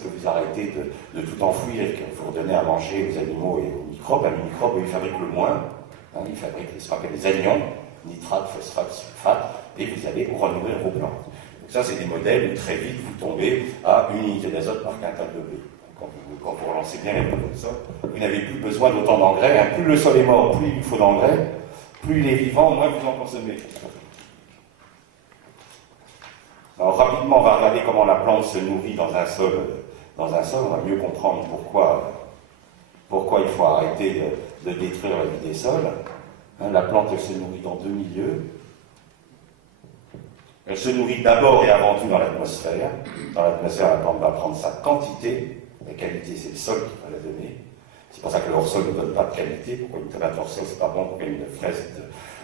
que vous arrêtez de tout enfouir et que vous redonnez à manger aux animaux et aux microbes, les microbes, ils fabriquent le moins. Hein, ils fabriquent ce qu'on appelle les anions, nitrate, phosphate, sulfate, et vous allez renourrir vos plantes. Donc ça, c'est des modèles où très vite vous tombez à une unité d'azote par quintal de blé. Quand vous relancez bien les plantes du sol, vous n'avez plus besoin d'autant d'engrais. Hein. Plus le sol est mort, plus il vous faut d'engrais, plus il est vivant, moins vous en consommez. Alors rapidement, on va regarder comment la plante se nourrit dans un sol. On va mieux comprendre pourquoi il faut arrêter de détruire la vie des sols. Hein, la plante, elle se nourrit dans deux milieux. Elle se nourrit d'abord et avant tout dans l'atmosphère. Dans l'atmosphère, la plante va prendre sa quantité. La qualité, c'est le sol qui va la donner. C'est pour ça que le hors-sol ne donne pas de qualité. Pourquoi une tomate hors-sol, c'est pas bon? Pourquoi une fraise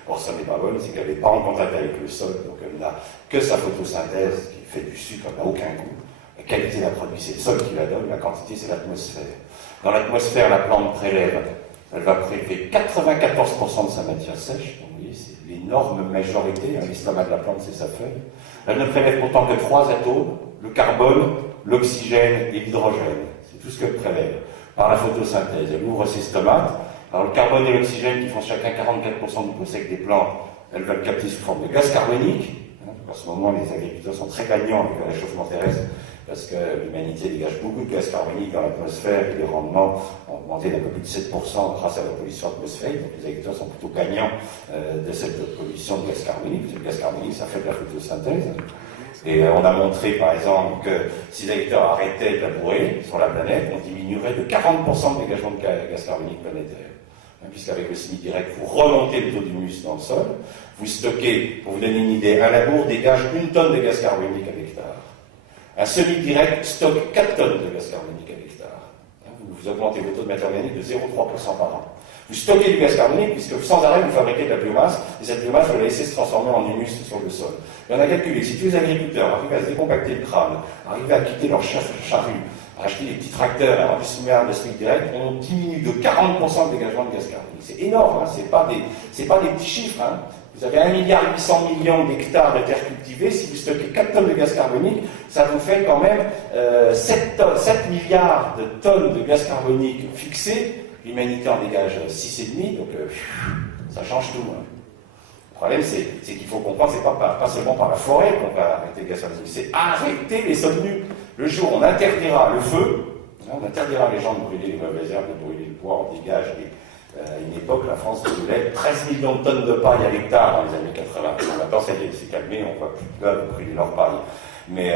hors-sol n'est pas bonne? C'est qu'elle n'est pas en contact avec le sol. Donc elle n'a que sa photosynthèse qui fait du sucre, elle n'a aucun goût. La qualité d'un produit, c'est le sol qui la donne. La quantité, c'est l'atmosphère. Dans l'atmosphère, la plante prélève. Elle va prélever 94% de sa matière sèche. Donc, vous voyez, c'est l'énorme majorité. L'estomac de la plante, c'est sa feuille. Elle ne prélève pourtant que 3 atomes, le carbone, l'oxygène et l'hydrogène. C'est tout ce qu'elle prélève par la photosynthèse. Elle ouvre ses stomates. Alors le carbone et l'oxygène, qui font chacun 44% du pot sec des plantes, elle va le capter sous forme de gaz carbonique. En ce moment, les agriculteurs sont très gagnants avec le réchauffement terrestre, parce que l'humanité dégage beaucoup de gaz carbonique dans l'atmosphère et les rendements ont augmenté d'un peu plus de 7% grâce à la pollution atmosphérique. Donc les agriculteurs sont plutôt gagnants de cette pollution de gaz carbonique, parce que le gaz carbonique, ça fait de la photosynthèse. Et on a montré, par exemple, que si les agriculteurs arrêtaient de labourer sur la planète, on diminuerait de 40% le dégagement de gaz carbonique planétaire. Puisqu'avec le semi-direct, vous remontez le taux d'humus dans le sol, vous stockez, pour vous donner une idée, un labour dégage 1 tonne de gaz carbonique à l'hectare. Un semi-direct stocke 4 tonnes de gaz carbonique à l'hectare. Vous augmentez vos taux de matière organique de 0,3% par an. Vous stockez du gaz carbonique, puisque sans arrêt vous fabriquez de la biomasse, et cette biomasse, vous la laissez se transformer en humus sur le sol. Et on a calculé que si tous les agriculteurs arrivent à se décompacter le crâne, arrivent à quitter leur charrue, à acheter des petits tracteurs, à avoir du semi-direct, de semi-direct, on diminue de 40% le dégagement de gaz carbonique. C'est énorme, hein, c'est pas des petits chiffres. Hein. Vous avez 1,8 milliard d'hectares de terres cultivées, si vous stockez 4 tonnes de gaz carbonique, ça vous fait quand même 7 milliards de tonnes de gaz carbonique fixées. L'humanité en dégage 6,5, donc ça change tout. Hein. Le problème, c'est qu'il faut comprendre, c'est pas seulement par la forêt qu'on va arrêter le gaz carbonique, c'est arrêter les sols nus. Le jour où on interdira le feu, on interdira les gens de brûler les mauvaises herbes, de brûler le bois, on dégage à une époque, la France brûlait 13 millions de tonnes de paille à l'hectare dans les années 80. Maintenant, ça s'est calmé, on voit plus de gars brûler leur paille. Mais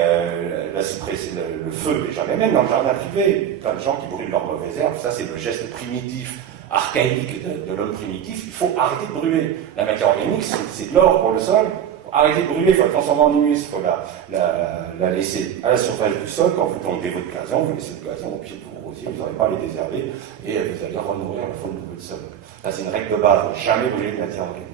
la suppression, le feu, déjà, mais même dans le jardin privé, plein de gens qui brûlent leurs mauvaises herbes, ça c'est le geste primitif, archaïque de l'homme primitif. Il faut arrêter de brûler. La matière organique, c'est de l'or pour le sol. Arrêtez de brûler, il faut la transformer en humus, il faut la laisser à la surface du sol. Quand vous tombez votre gazon, vous laissez le gazon au pied de vos rosiers, vous n'aurez pas à les désherber et vous allez renourrir la faune du sol. Là, c'est une règle de base, jamais brûler de matière organique.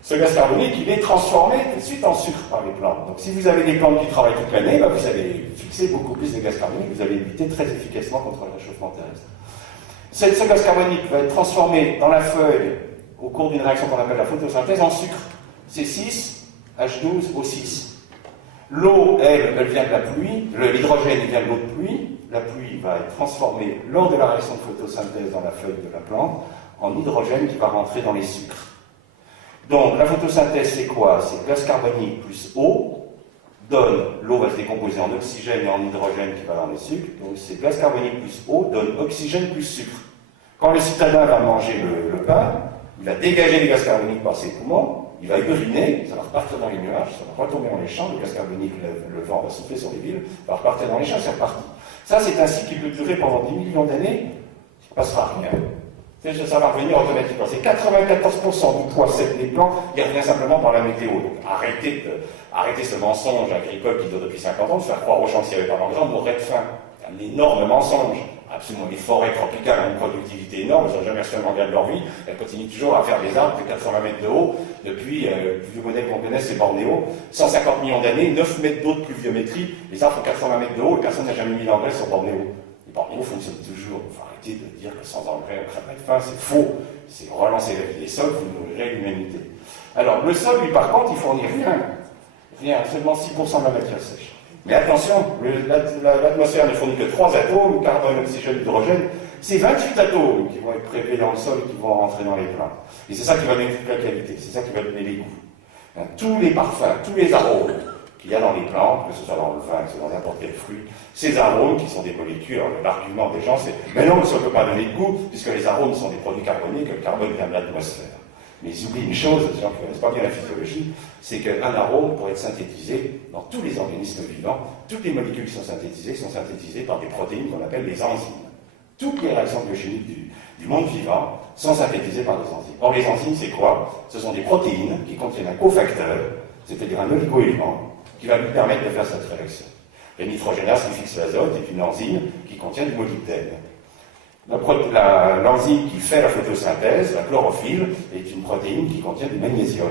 Ce gaz carbonique, il est transformé tout de suite en sucre par les plantes. Donc si vous avez des plantes qui travaillent toute l'année, bah, vous allez fixer beaucoup plus de gaz carbonique, vous allez lutter très efficacement contre le réchauffement terrestre. Ce gaz carbonique va être transformé dans la feuille au cours d'une réaction qu'on appelle la photosynthèse en sucre. C6, H12O6. L'eau, elle vient de la pluie, l'hydrogène vient de l'eau de pluie. La pluie va être transformée lors de la réaction de photosynthèse dans la feuille de la plante en hydrogène qui va rentrer dans les sucres. Donc la photosynthèse c'est quoi? C'est gaz carbonique plus eau, donne, l'eau va se décomposer en oxygène et en hydrogène qui va dans les sucres, donc c'est gaz carbonique plus eau, donne oxygène plus sucre. Quand le citadin va manger le pain, il va dégager des gaz carboniques par ses poumons, il va uriner, ça va repartir dans les nuages, ça va retomber dans les champs, le gaz carbonique, le vent va souffler sur les villes, va repartir dans les champs, c'est reparti. Ça c'est un cycle qui peut durer pendant 10 millions d'années, il ne passera rien. Ça va revenir automatiquement. C'est 94% du poids sec des plants, il revient simplement par la météo. Donc arrêtez ce mensonge agricole qui dure depuis 50 ans, de faire croire aux gens s'il n'y avait pas d'argent, on mourrait de faim. C'est un énorme mensonge. Absolument, les forêts tropicales ont une productivité énorme, elles n'ont jamais reçu un engrais de leur vie, elles continuent toujours à faire des arbres de 80 mètres de haut, depuis le plus vieux modèle qu'on connaisse, c'est Bornéo, 150 millions d'années, 9 mètres d'eau de pluviométrie, les arbres font 80 mètres de haut et personne n'a jamais mis d'engrais sur Bornéo. Les Bornéo fonctionnent toujours. Il faut arrêter de dire que sans engrais on crève pas de faim, c'est faux. C'est relancer la vie des sols, vous nourrirez l'humanité. Alors le sol, lui par contre, il fournit rien, seulement 6% de la matière sèche. Mais attention, l'atmosphère ne fournit que 3 atomes, carbone, oxygène, hydrogène. C'est 28 atomes qui vont être prélevés dans le sol et qui vont rentrer dans les plantes. Et c'est ça qui va donner toute la qualité, c'est ça qui va donner les goûts. Hein, tous les parfums, tous les arômes qu'il y a dans les plantes, que ce soit dans le vin, que ce soit dans n'importe quel fruit, ces arômes qui sont des molécules, l'argument des gens c'est « mais non, ça ne peut pas donner de goût, puisque les arômes sont des produits carbonés, que le carbone vient de l'atmosphère ». Mais ils oublient une chose, les gens qui ne connaissent pas bien la physiologie, c'est qu'un arôme, pour être synthétisé dans tous les organismes vivants, toutes les molécules qui sont synthétisées par des protéines qu'on appelle les enzymes. Toutes les réactions biochimiques du monde vivant sont synthétisées par des enzymes. Or, les enzymes, c'est quoi? Ce sont des protéines qui contiennent un cofacteur, c'est-à-dire un oligoélément, qui va lui permettre de faire cette réaction. Le nitrogénase qui fixe l'azote est une enzyme qui contient du molybdène. L'enzyme qui fait la photosynthèse, la chlorophylle, est une protéine qui contient du magnésium.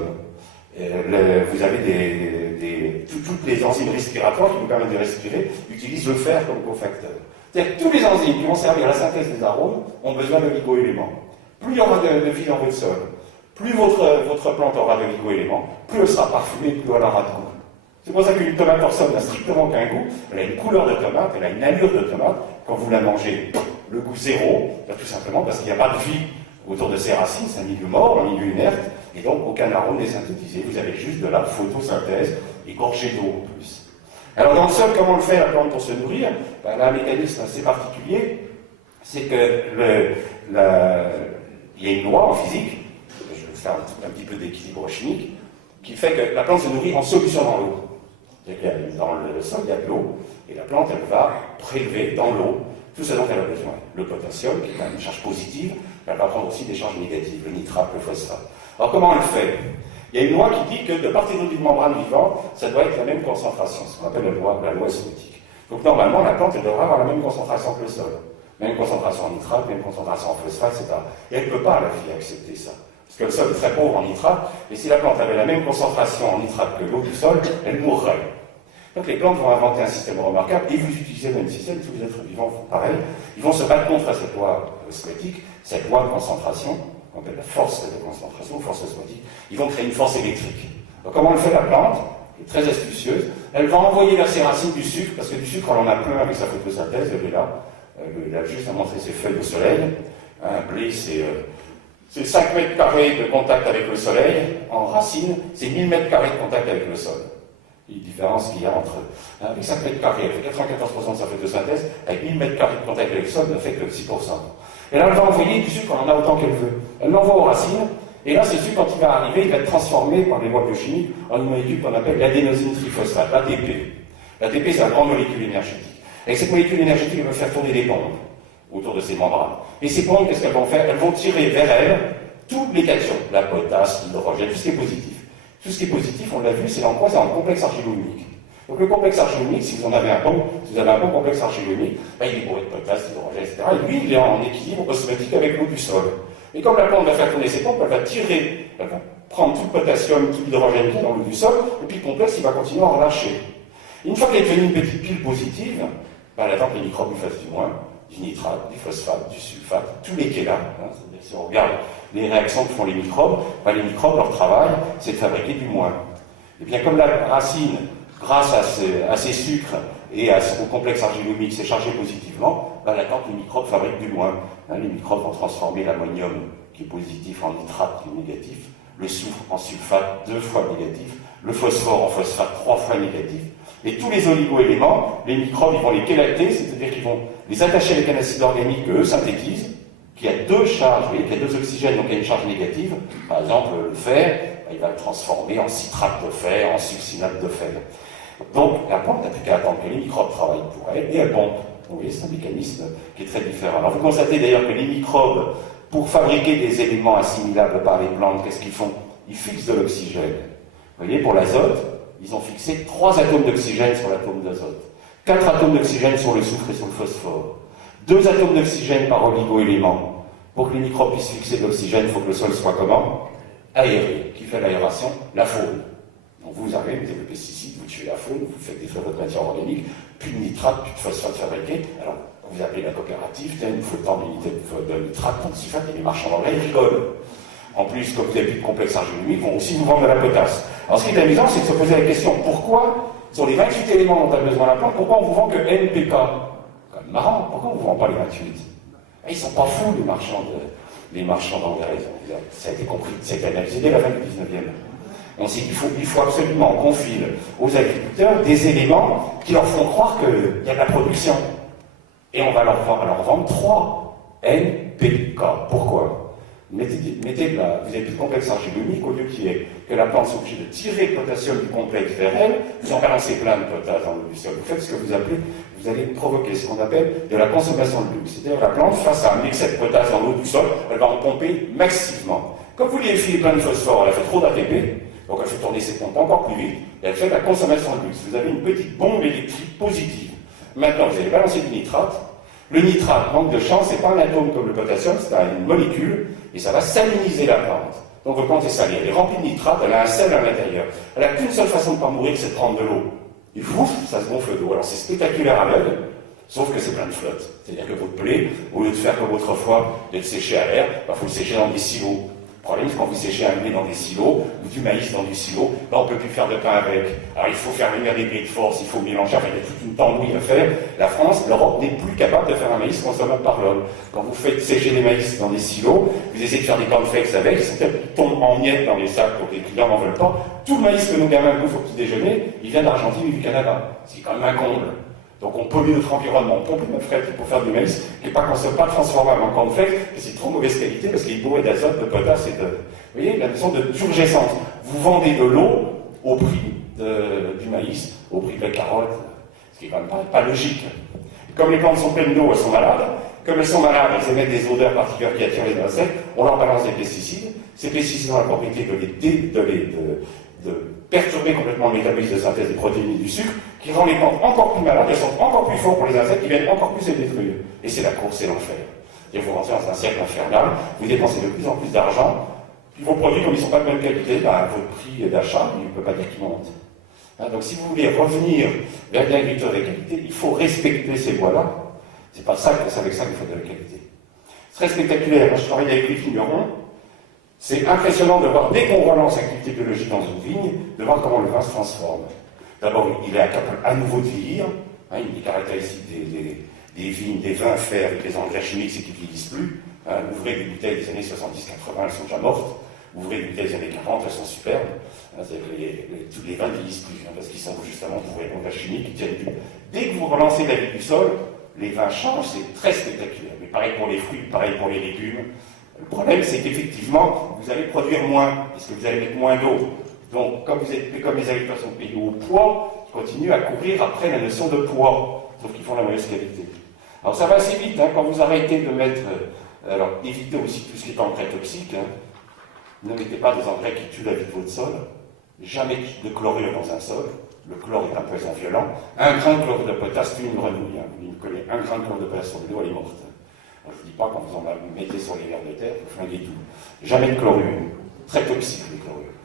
Vous avez toutes les enzymes respiratoires qui nous permettent de respirer utilisent le fer comme cofacteur. C'est-à-dire que tous les enzymes qui vont servir à la synthèse des arômes ont besoin d'oligo-éléments. Plus il y aura de vie dans votre sol, plus votre plante aura d'oligo-éléments, plus elle sera parfumée, plus elle aura de goût. C'est pour ça qu'une tomate Orson n'a strictement qu'un goût, elle a une couleur de tomate, elle a une allure de tomate. Quand vous la mangez, le goût zéro, tout simplement parce qu'il n'y a pas de vie autour de ses racines, c'est un milieu mort, un milieu inerte, et donc aucun arôme n'est synthétisé. Vous avez juste de la photosynthèse, égorgée d'eau en plus. Alors dans le sol, comment le fait la plante pour se nourrir? Ben, là, un mécanisme assez particulier, c'est que il y a une loi en physique, je vais faire un petit peu d'équilibre chimique, qui fait que la plante se nourrit en solution dans l'eau. Dans le sol, il y a de l'eau, et la plante, elle va prélever dans l'eau tout ce dont elle a besoin. Le potassium, qui est une charge positive, elle va prendre aussi des charges négatives, le nitrate, le phosphate. Alors comment elle fait? Il y a une loi qui dit que de part et d'autre d'une membrane vivante, ça doit être la même concentration, ce qu'on appelle la loi osmotique. Donc normalement, la plante, elle devrait avoir la même concentration que le sol. Même concentration en nitrate, même concentration en phosphate, etc. Et elle ne peut pas, la fille, accepter ça. Parce que le sol est très pauvre en nitrate, et si la plante avait la même concentration en nitrate que l'eau du sol, elle mourrait. Donc les plantes vont inventer un système remarquable, et vous utilisez le même système, tous les êtres vivants font pareil. Ils vont se battre contre cette loi osmotique, cette loi de concentration, qu'on appelle la force de concentration, force osmotique. Ils vont créer une force électrique. Donc comment elle fait la plante? Elle est très astucieuse. Elle va envoyer vers ses racines du sucre, parce que du sucre, elle en a plein avec sa photosynthèse, elle est là. Elle a juste à montrer ses feuilles au soleil. Un blé, c'est 5 mètres carrés de contact avec le soleil. En racine, c'est 1000 mètres carrés de contact avec le sol. Il y a une différence qu'il y a entre... avec 5 mètres carrés, elle fait 94% de sa photosynthèse, avec 1000 mètres carrés de contact avec le sol, elle ne fait que 6%. Et là, elle va envoyer du sucre, elle en a autant qu'elle veut. Elle l'envoie aux racines, et là, ce sucre, quand il va arriver, il va être transformé par les lois biochimiques en une molécule qu'on appelle l'adénosine triphosphate, l'ATP. L'ATP, c'est la grande molécule énergétique. Avec cette molécule énergétique, elle va faire tourner des bombes autour de ces membranes. Et ces bombes, qu'est-ce qu'elles vont faire? Elles vont tirer vers elles tous les cations, la potasse, l'hydrogène, tout ce qui est positif. Tout ce qui est positif, on l'a vu, c'est en quoi? C'est en complexe argilo-humique. Donc le complexe argilo-humique, si vous avez un bon complexe argilo-humique, ben, il est bourré de potasse, d'hydrogène, etc. Et lui, il est en équilibre osmotique avec l'eau du sol. Et comme la plante va faire tourner ses pompes, elle va tirer, elle va prendre tout le potassium, tout l'hydrogène qui est dans l'eau du sol, et puis le complexe, il va continuer à en relâcher. Et une fois qu'elle est devenue une petite pile positive, ben, elle attend que les microbes lui fassent du moins, du nitrate, du phosphate, du sulfate, tous les chélas. Si on regarde les réactions que font les microbes, leur travail, c'est de fabriquer du moins. Et bien comme la racine, grâce à ces sucres et au complexe argilo-humique, s'est chargée positivement, elle attend que les microbes fabriquent du moins. Les microbes vont transformer l'ammonium, qui est positif, en nitrate, qui est négatif, le soufre en sulfate, 2 fois négatif, le phosphore en phosphate, 3 fois négatif. Et tous les oligo-éléments, les microbes, ils vont les chélater, c'est-à-dire qu'ils vont les attacher avec un acide organique qu'eux synthétisent, qui a 2 charges, vous voyez, qui a 2 oxygènes, donc il y a une charge négative. Par exemple, le fer, il va le transformer en citrate de fer, en succinate de fer. Donc la plante n'a plus qu'à attendre que les microbes travaillent pour elle, et elle pompe. Vous voyez, c'est un mécanisme qui est très différent. Alors vous constatez d'ailleurs que les microbes, pour fabriquer des éléments assimilables par les plantes, qu'est-ce qu'ils font? Ils fixent de l'oxygène. Vous voyez, pour l'azote, ils ont fixé 3 atomes d'oxygène sur l'atome d'azote, 4 atomes d'oxygène sur le soufre et sur le phosphore, 2 atomes d'oxygène par oligo-élément. Pour que les microbes puissent fixer de l'oxygène, il faut que le sol soit comment? Aéré. Qui fait l'aération? La faune. Donc vous arrivez, vous avez le pesticide, vous tuez la faune, vous faites détruire votre matière organique, plus de nitrate, plus de phosphate fabriqué. Alors, vous appelez la coopérative, tiens, il nous faut tant d'unités de nitrate, tant de sulfate, et les marchands d'engrais, ils rigolent. En plus, comme vous n'avez plus de complexe argilo-humique, ils vont aussi vous vendre de la potasse. Alors ce qui est amusant, c'est de se poser la question, pourquoi Sur les 28 éléments dont a besoin la plante, pourquoi on vous vend que NPK? C'est quand même marrant, pourquoi on ne vous vend pas les 28? Ils ne sont pas fous, les marchands d'engrais. Ça a été compris, ça a été analysé dès la fin du 19e. On s'est dit qu'il faut absolument qu'on file aux agriculteurs des éléments qui leur font croire qu'il y a de la production. Et on va leur vendre 3 NPK. Pourquoi? Vous avez plus de complexe argilonique, au lieu que la plante soit obligée de tirer le potassium du complexe vers elle, vous en balancez plein de potasse dans l'eau du sol. Vous faites ce que vous allez provoquer ce qu'on appelle de la consommation de l'eau. C'est-à-dire la plante, face à un excès de potasse dans l'eau du sol, elle va en pomper massivement. Comme vous lui avez filé plein de phosphore, elle a fait trop d'ATP, donc elle fait tourner ses pompes encore plus vite, et elle fait de la consommation de luxe. Vous avez une petite bombe électrique positive. Maintenant, vous allez balancer du nitrate. Le nitrate, manque de chance, c'est pas un atome comme le potassium, c'est une molécule, et ça va saliniser la plante. Donc votre plante est salée, elle est remplie de nitrate, elle a un sel à l'intérieur. Elle n'a qu'une seule façon de ne pas mourir, c'est de prendre de l'eau. Et ouf, ça se gonfle d'eau. Alors c'est spectaculaire à l'œil, sauf que c'est plein de flotte. C'est-à-dire que votre blé, au lieu de faire comme autrefois, d'être séché à l'air, il faut le sécher dans des silos. Le problème, c'est quand vous séchez un blé dans des silos, ou du maïs dans du silo, là on ne peut plus faire de pain avec. Alors il faut faire venir des blés de force, il faut mélanger, enfin il y a toute une tambouille à faire. La France, l'Europe n'est plus capable de faire un maïs consommable par l'homme. Quand vous faites sécher des maïs dans des silos, vous essayez de faire des cornflakes avec, ils tombent en miettes dans les sacs pour que les clients n'en veulent pas. Tout le maïs que nos gamins bouffent au petit déjeuner, il vient d'Argentine et du Canada. C'est quand même un comble. Donc on pollue notre environnement, on pompe notre frais pour faire du maïs qui n'est pas transformable en cornflakes, et c'est de trop mauvaise qualité parce qu'il est bourré d'azote, de potasse et de... Vous voyez, la notion de turgescence. Vous vendez de l'eau au prix du maïs, au prix de la carotte, ce qui est quand même pas logique. Comme les plantes sont pleines d'eau, elles sont malades. Comme elles sont malades, elles émettent des odeurs particulières qui attirent les insectes. On leur balance des pesticides. Ces pesticides ont la propriété de perturber complètement le métabolisme de synthèse des protéines et du sucre, qui rend les plantes encore plus malades, elles sont encore plus fortes pour les insectes qui viennent encore plus les détruire. Et c'est la course, c'est l'enfer. Et vous rentrez dans un cercle infernal, vous dépensez de plus en plus d'argent, puis vos produits, comme ils ne sont pas de même qualité, votre prix d'achat, il ne peut pas dire qu'il monte. Donc si vous voulez revenir vers une agriculture de qualité, il faut respecter ces voies-là. C'est avec ça qu'il faut de la qualité. Ce serait spectaculaire. Moi, je travaille avec les vignerons. C'est impressionnant de voir, dès qu'on relance l'activité biologique dans une vigne, de voir comment le vin se transforme. D'abord, il est capable à nouveau de vieillir. Une des caractéristiques des vignes, des vins faits avec les engrais chimiques, c'est qu'ils ne vieillissent plus. Ouvrez des bouteilles des années 70-80, elles sont déjà mortes. Ouvrez des bouteilles des années 40, elles sont superbes. Tous les vins ne vieillissent plus, parce qu'ils sont justement couverts d'engrais chimiques, ils tiennent plus. Dès que vous relancez la vie du sol, les vins changent, c'est très spectaculaire. Mais pareil pour les fruits, pareil pour les légumes. Le problème, c'est qu'effectivement, vous allez produire moins, parce que vous allez mettre moins d'eau. Donc, comme les agriculteurs sont payés au poids, ils continuent à courir après la notion de poids, sauf qu'ils font la mauvaise qualité. Alors, ça va assez vite, quand vous arrêtez de mettre... alors, évitez aussi tout ce qui est engrais toxique. Ne mettez pas des engrais qui tuent la vie de votre sol. Jamais de chlorure dans un sol. Le chlore est un poison violent. Un grain de chlorure de potasse tue une grenouille. Vous collez un grain de chlorure de potasse sur l'eau, elle est morte. Je ne vous dis pas, quand vous en mettez sur les vers de terre, vous flinguez tout. Jamais de chlorure, très toxique les chlorures.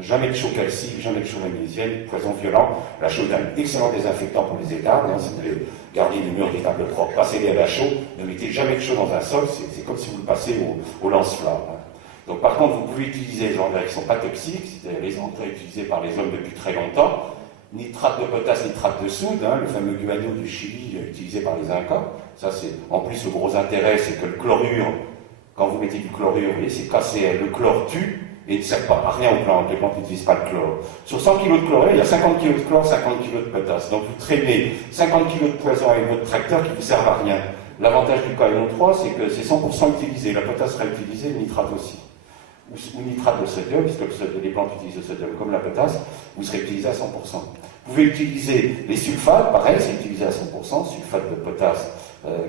Jamais de chaux calcique, jamais de chaux magnésienne, poison violent. La chaux est un excellent désinfectant pour les étables. Si vous voulez garder les murs des tables propres, passez-les à la chaux. Ne mettez jamais de chaux dans un sol, c'est comme si vous le passez au lance-flamme. Donc par contre, vous pouvez utiliser les engrais qui ne sont pas toxiques, c'est-à-dire les engrais utilisés par les hommes depuis très longtemps. Nitrate de potasse, nitrate de soude, le fameux guano du Chili utilisé par les Incas. Ça, c'est en plus le gros intérêt, c'est que le chlorure, quand vous mettez du chlorure, vous voyez, c'est cassé, le chlore tue et ne sert pas à rien aux plantes. Les plantes n'utilisent pas le chlore. Sur 100 kg de chlorure, il y a 50 kg de chlore, 50 kg de potasse. Donc vous traînez 50 kg de poison avec votre tracteur qui ne vous sert à rien. L'avantage du Caillon 3, c'est que c'est 100% utilisé. La potasse sera utilisée, le nitrate aussi. Ou nitrate de sodium, puisque les plantes utilisent le sodium comme la potasse, vous serez utilisé à 100%. Vous pouvez utiliser les sulfates, pareil, c'est utilisé à 100%, sulfate de potasse,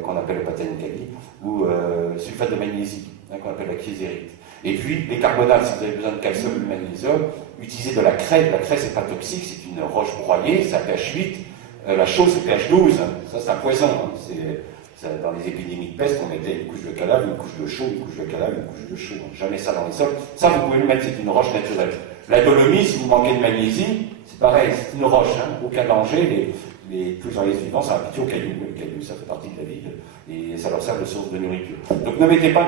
qu'on appelle le patanicali, ou sulfate de magnésie, qu'on appelle la kieserite. Et puis, les carbonates, si vous avez besoin de calcium ou de magnésium, utilisez de la craie. La craie, c'est pas toxique, c'est une roche broyée, c'est à pH 8. La chaux, c'est pH 12. Ça, c'est un poison. Dans les épidémies de peste, on mettait une couche de cadavre, une couche de chaux, une couche de cadavre, une couche de chaux. Jamais ça dans les sols. Ça, vous pouvez le mettre, c'est une roche naturelle. La dolomie, si vous manquez de magnésie, c'est pareil, c'est une roche, aucun danger. Tous les vivants, c'est un petit caillou. Le caillou, ça fait partie de la vie, et ça leur sert de source de nourriture. Donc ne mettez pas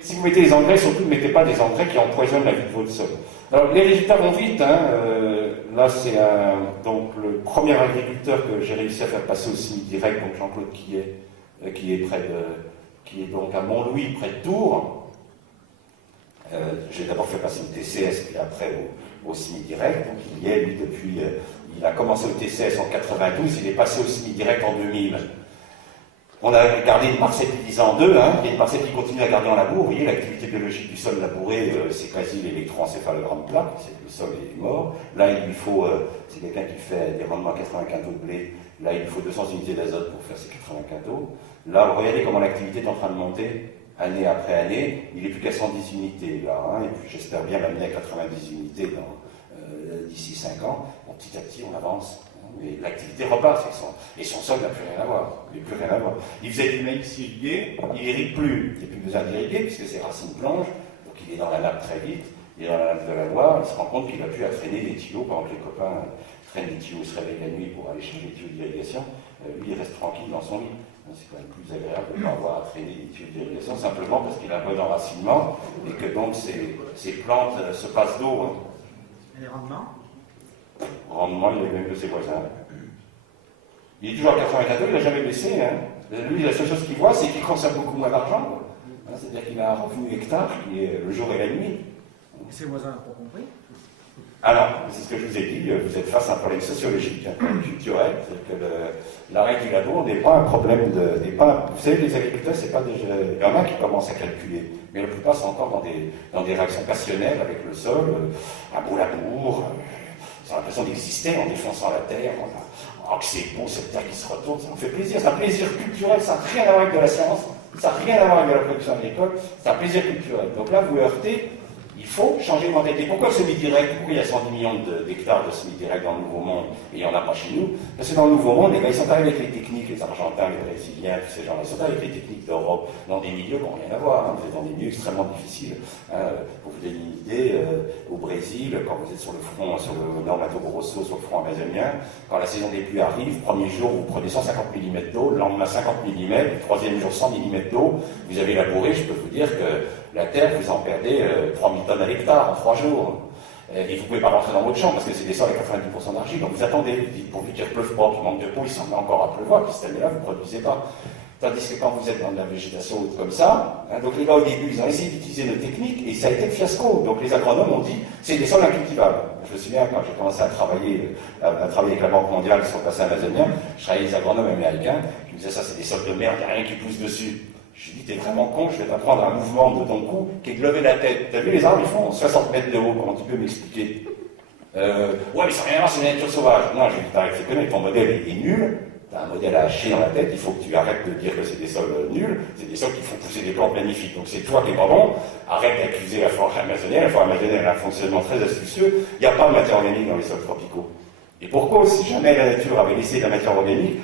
si vous mettez des engrais, surtout ne mettez pas des engrais qui empoisonnent la vie de votre sol. Alors les résultats vont vite, là, c'est donc le premier agriculteur que j'ai réussi à faire passer au semi-direct, donc Jean-Claude Quillet, qui est donc à Montlouis, près de Tours. J'ai d'abord fait passer au TCS, puis après au semi-direct. Donc il y est, lui, depuis. Il a commencé au TCS en 92, il est passé au semi-direct en 2000. On a gardé une parcelle divisée en deux, hein. Il y a une parcelle qui continue à garder en labour. Vous voyez, l'activité biologique du sol labouré, c'est quasi l'électroencéphalogramme plat, c'est que le sol est mort. Là, il lui faut, c'est quelqu'un qui fait des rendements à 80 quintaux de blé. Là, il lui faut 200 unités d'azote pour faire ces 80 quintaux. Là, regardez comment l'activité est en train de monter, année après année. Il n'est plus qu'à 110 unités, là, hein. Et puis j'espère bien l'amener à 90 unités d'ici 5 ans. Bon, petit à petit, on avance. Mais l'activité repart, et son sol n'a plus rien à voir. Il n'a plus rien à voir. Il faisait du maïs irrigué, il n'irrigue plus. Il n'y a plus besoin d'irriguer puisque ses racines plongent, donc il est dans la nappe très vite, il est dans la nappe de la Loire, il se rend compte qu'il n'a plus à traîner des tuyaux, pendant que les copains traînent des tuyaux, se réveillent la nuit pour aller chercher des tuyaux d'irrigation. Lui, il reste tranquille dans son lit. C'est quand même plus agréable de ne pas avoir à traîner des tuyaux d'irrigation, simplement parce qu'il a un bon enracinement et que donc ces plantes se passent d'eau. Hein. Et les rendements? Rendement, il est même de ses voisins. Il est toujours à 84 ans, il n'a jamais baissé. Hein. Lui, la seule chose qu'il voit, c'est qu'il consomme beaucoup moins d'argent. Hein, c'est-à-dire qu'il a un revenu hectare qui est le jour et la nuit. Et ses voisins n'ont pas compris? Alors, c'est ce que je vous ai dit, vous êtes face à un problème sociologique, un problème culturel. C'est que l'arrêt du labour n'est pas un problème de. Vous savez, les agriculteurs, c'est pas déjà. Il y en a qui commencent à calculer, mais la plupart sont encore dans des réactions passionnelles avec le sol, un beau labour. Ils ont l'impression d'exister en défonçant la terre, que c'est beau cette terre qui se retourne, ça me fait plaisir, c'est un plaisir culturel, ça n'a rien à voir avec de la science, ça n'a rien à voir avec de la production agricole, c'est un plaisir culturel. Donc là, vous heurtez, il faut changer de mentalité. Pourquoi le semi-direct? Pourquoi il y a 110 millions d'hectares de semi-direct dans le Nouveau Monde et il n'y en a pas chez nous? Parce que dans le Nouveau Monde, les gars, ils sont arrivés avec les techniques, les Argentins, les Brésiliens, tous ces gens-là, ils sont arrivés avec les techniques d'Europe, dans des milieux qui n'ont rien à voir, hein. Vous êtes dans des milieux extrêmement difficiles. Hein. Pour vous donner une idée, au Brésil, quand vous êtes sur le front, sur le nord Mato Grosso, sur le front amazonien, quand la saison des pluies arrive, premier jour, vous prenez 150 mm d'eau, le lendemain 50 mm, le troisième jour 100 mm d'eau, vous avez labouré, je peux vous dire que la terre, vous en perdez 3000 tonnes à l'hectare en 3 jours. Et vous ne pouvez pas rentrer dans votre champ parce que c'est des sols à 90% d'argile. Donc vous attendez, pourvu qu'il ne pleuve pas, qu'il manque de peau, il s'en met encore à pleuvoir, puis cette année-là, vous ne produisez pas. Tandis que quand vous êtes dans de la végétation haute comme ça, hein, donc les gars au début, ils ont essayé d'utiliser nos techniques et ça a été le fiasco. Donc les agronomes ont dit, c'est des sols incultivables. Je me souviens, quand j'ai commencé à travailler avec la Banque mondiale sur le bassin amazonien, je travaillais avec les agronomes américains qui me disaient, ça c'est des sols de merde, il n'y a rien qui pousse dessus. Je lui dis, t'es vraiment con, je vais t'apprendre un mouvement de ton cou qui est de lever la tête. T'as vu, les arbres, ils font 60 mètres de haut, comment tu peux m'expliquer? Ouais, mais ça n'a rien à voir, c'est une nature sauvage. Non, je lui dis, t'arrêtes de conneries, ton modèle est nul, t'as un modèle à hacher dans la tête, il faut que tu arrêtes de dire que c'est des sols nuls, c'est des sols qui font pousser des plantes magnifiques. Donc c'est toi qui es pas bon, arrête d'accuser la forêt amazonienne, la forêt amazonienne a un fonctionnement très astucieux, il n'y a pas de matière organique dans les sols tropicaux. Et pourquoi, si jamais la nature avait laissé de la matière organique,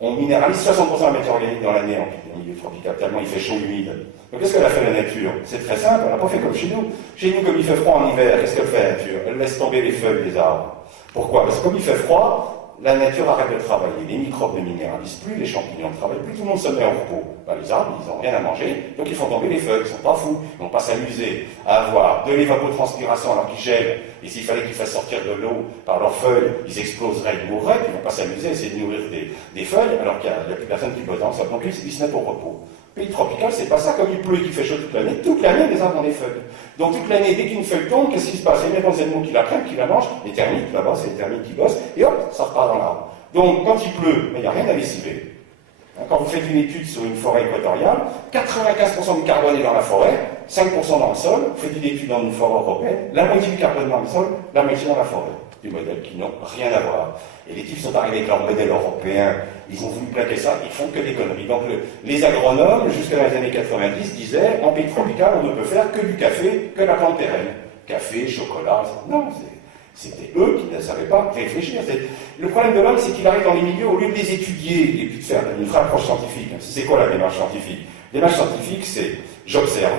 on minéralise 60% de la matière organique dans l'année en milieu tropical, tellement il fait chaud, humide. Donc qu'est-ce qu'elle a fait la nature? C'est très simple, elle n'a pas fait comme chez nous. Chez nous, comme il fait froid en hiver, qu'est-ce qu'elle fait la nature? Elle laisse tomber les feuilles des arbres. Pourquoi? Parce que comme il fait froid, la nature arrête de travailler. Les microbes ne minéralisent plus, les champignons ne travaillent plus, tout le monde se met au repos. Ben, les arbres, ils n'ont rien à manger, donc ils font tomber les feuilles, ils ne sont pas fous. Ils ne vont pas s'amuser à avoir de l'évapotranspiration alors qu'ils gèlent. Et s'il fallait qu'ils fassent sortir de l'eau par leurs feuilles, ils exploseraient, ils mourraient, ils ne vont pas s'amuser à essayer de nourrir des feuilles alors qu'il n'y a plus personne qui bosse dans ça. Donc ils se mettent au repos. Pays tropical, c'est pas ça, comme il pleut et qu'il fait chaud toute l'année, les arbres ont des feuilles. Donc toute l'année, dès qu'une feuille tombe, qu'est-ce qui se passe? Il y a des animaux qui la prennent, qui la mangent, les termites, là-bas, c'est les termites qui bossent, et hop, ça repart dans l'arbre. Donc quand il pleut, il n'y a rien à lessiver. Quand vous faites une étude sur une forêt équatoriale, 95% du carbone est dans la forêt, 5% dans le sol, vous faites une étude dans une forêt européenne, la moitié du carbone dans le sol, la moitié dans la forêt. Des modèles qui n'ont rien à voir. Et les types sont arrivés avec leur modèle européen, ils ont voulu plaquer ça, ils font que des conneries. Donc les agronomes, jusqu'à les années 90, disaient, en pays tropical, on ne peut faire que du café, que la plante pérenne. Café, chocolat, non, c'était eux qui ne savaient pas réfléchir. Le problème de l'homme, c'est qu'il arrive dans les milieux, au lieu de les étudier et puis de faire une vraie approche scientifique. C'est quoi la démarche scientifique? La démarche scientifique, c'est j'observe.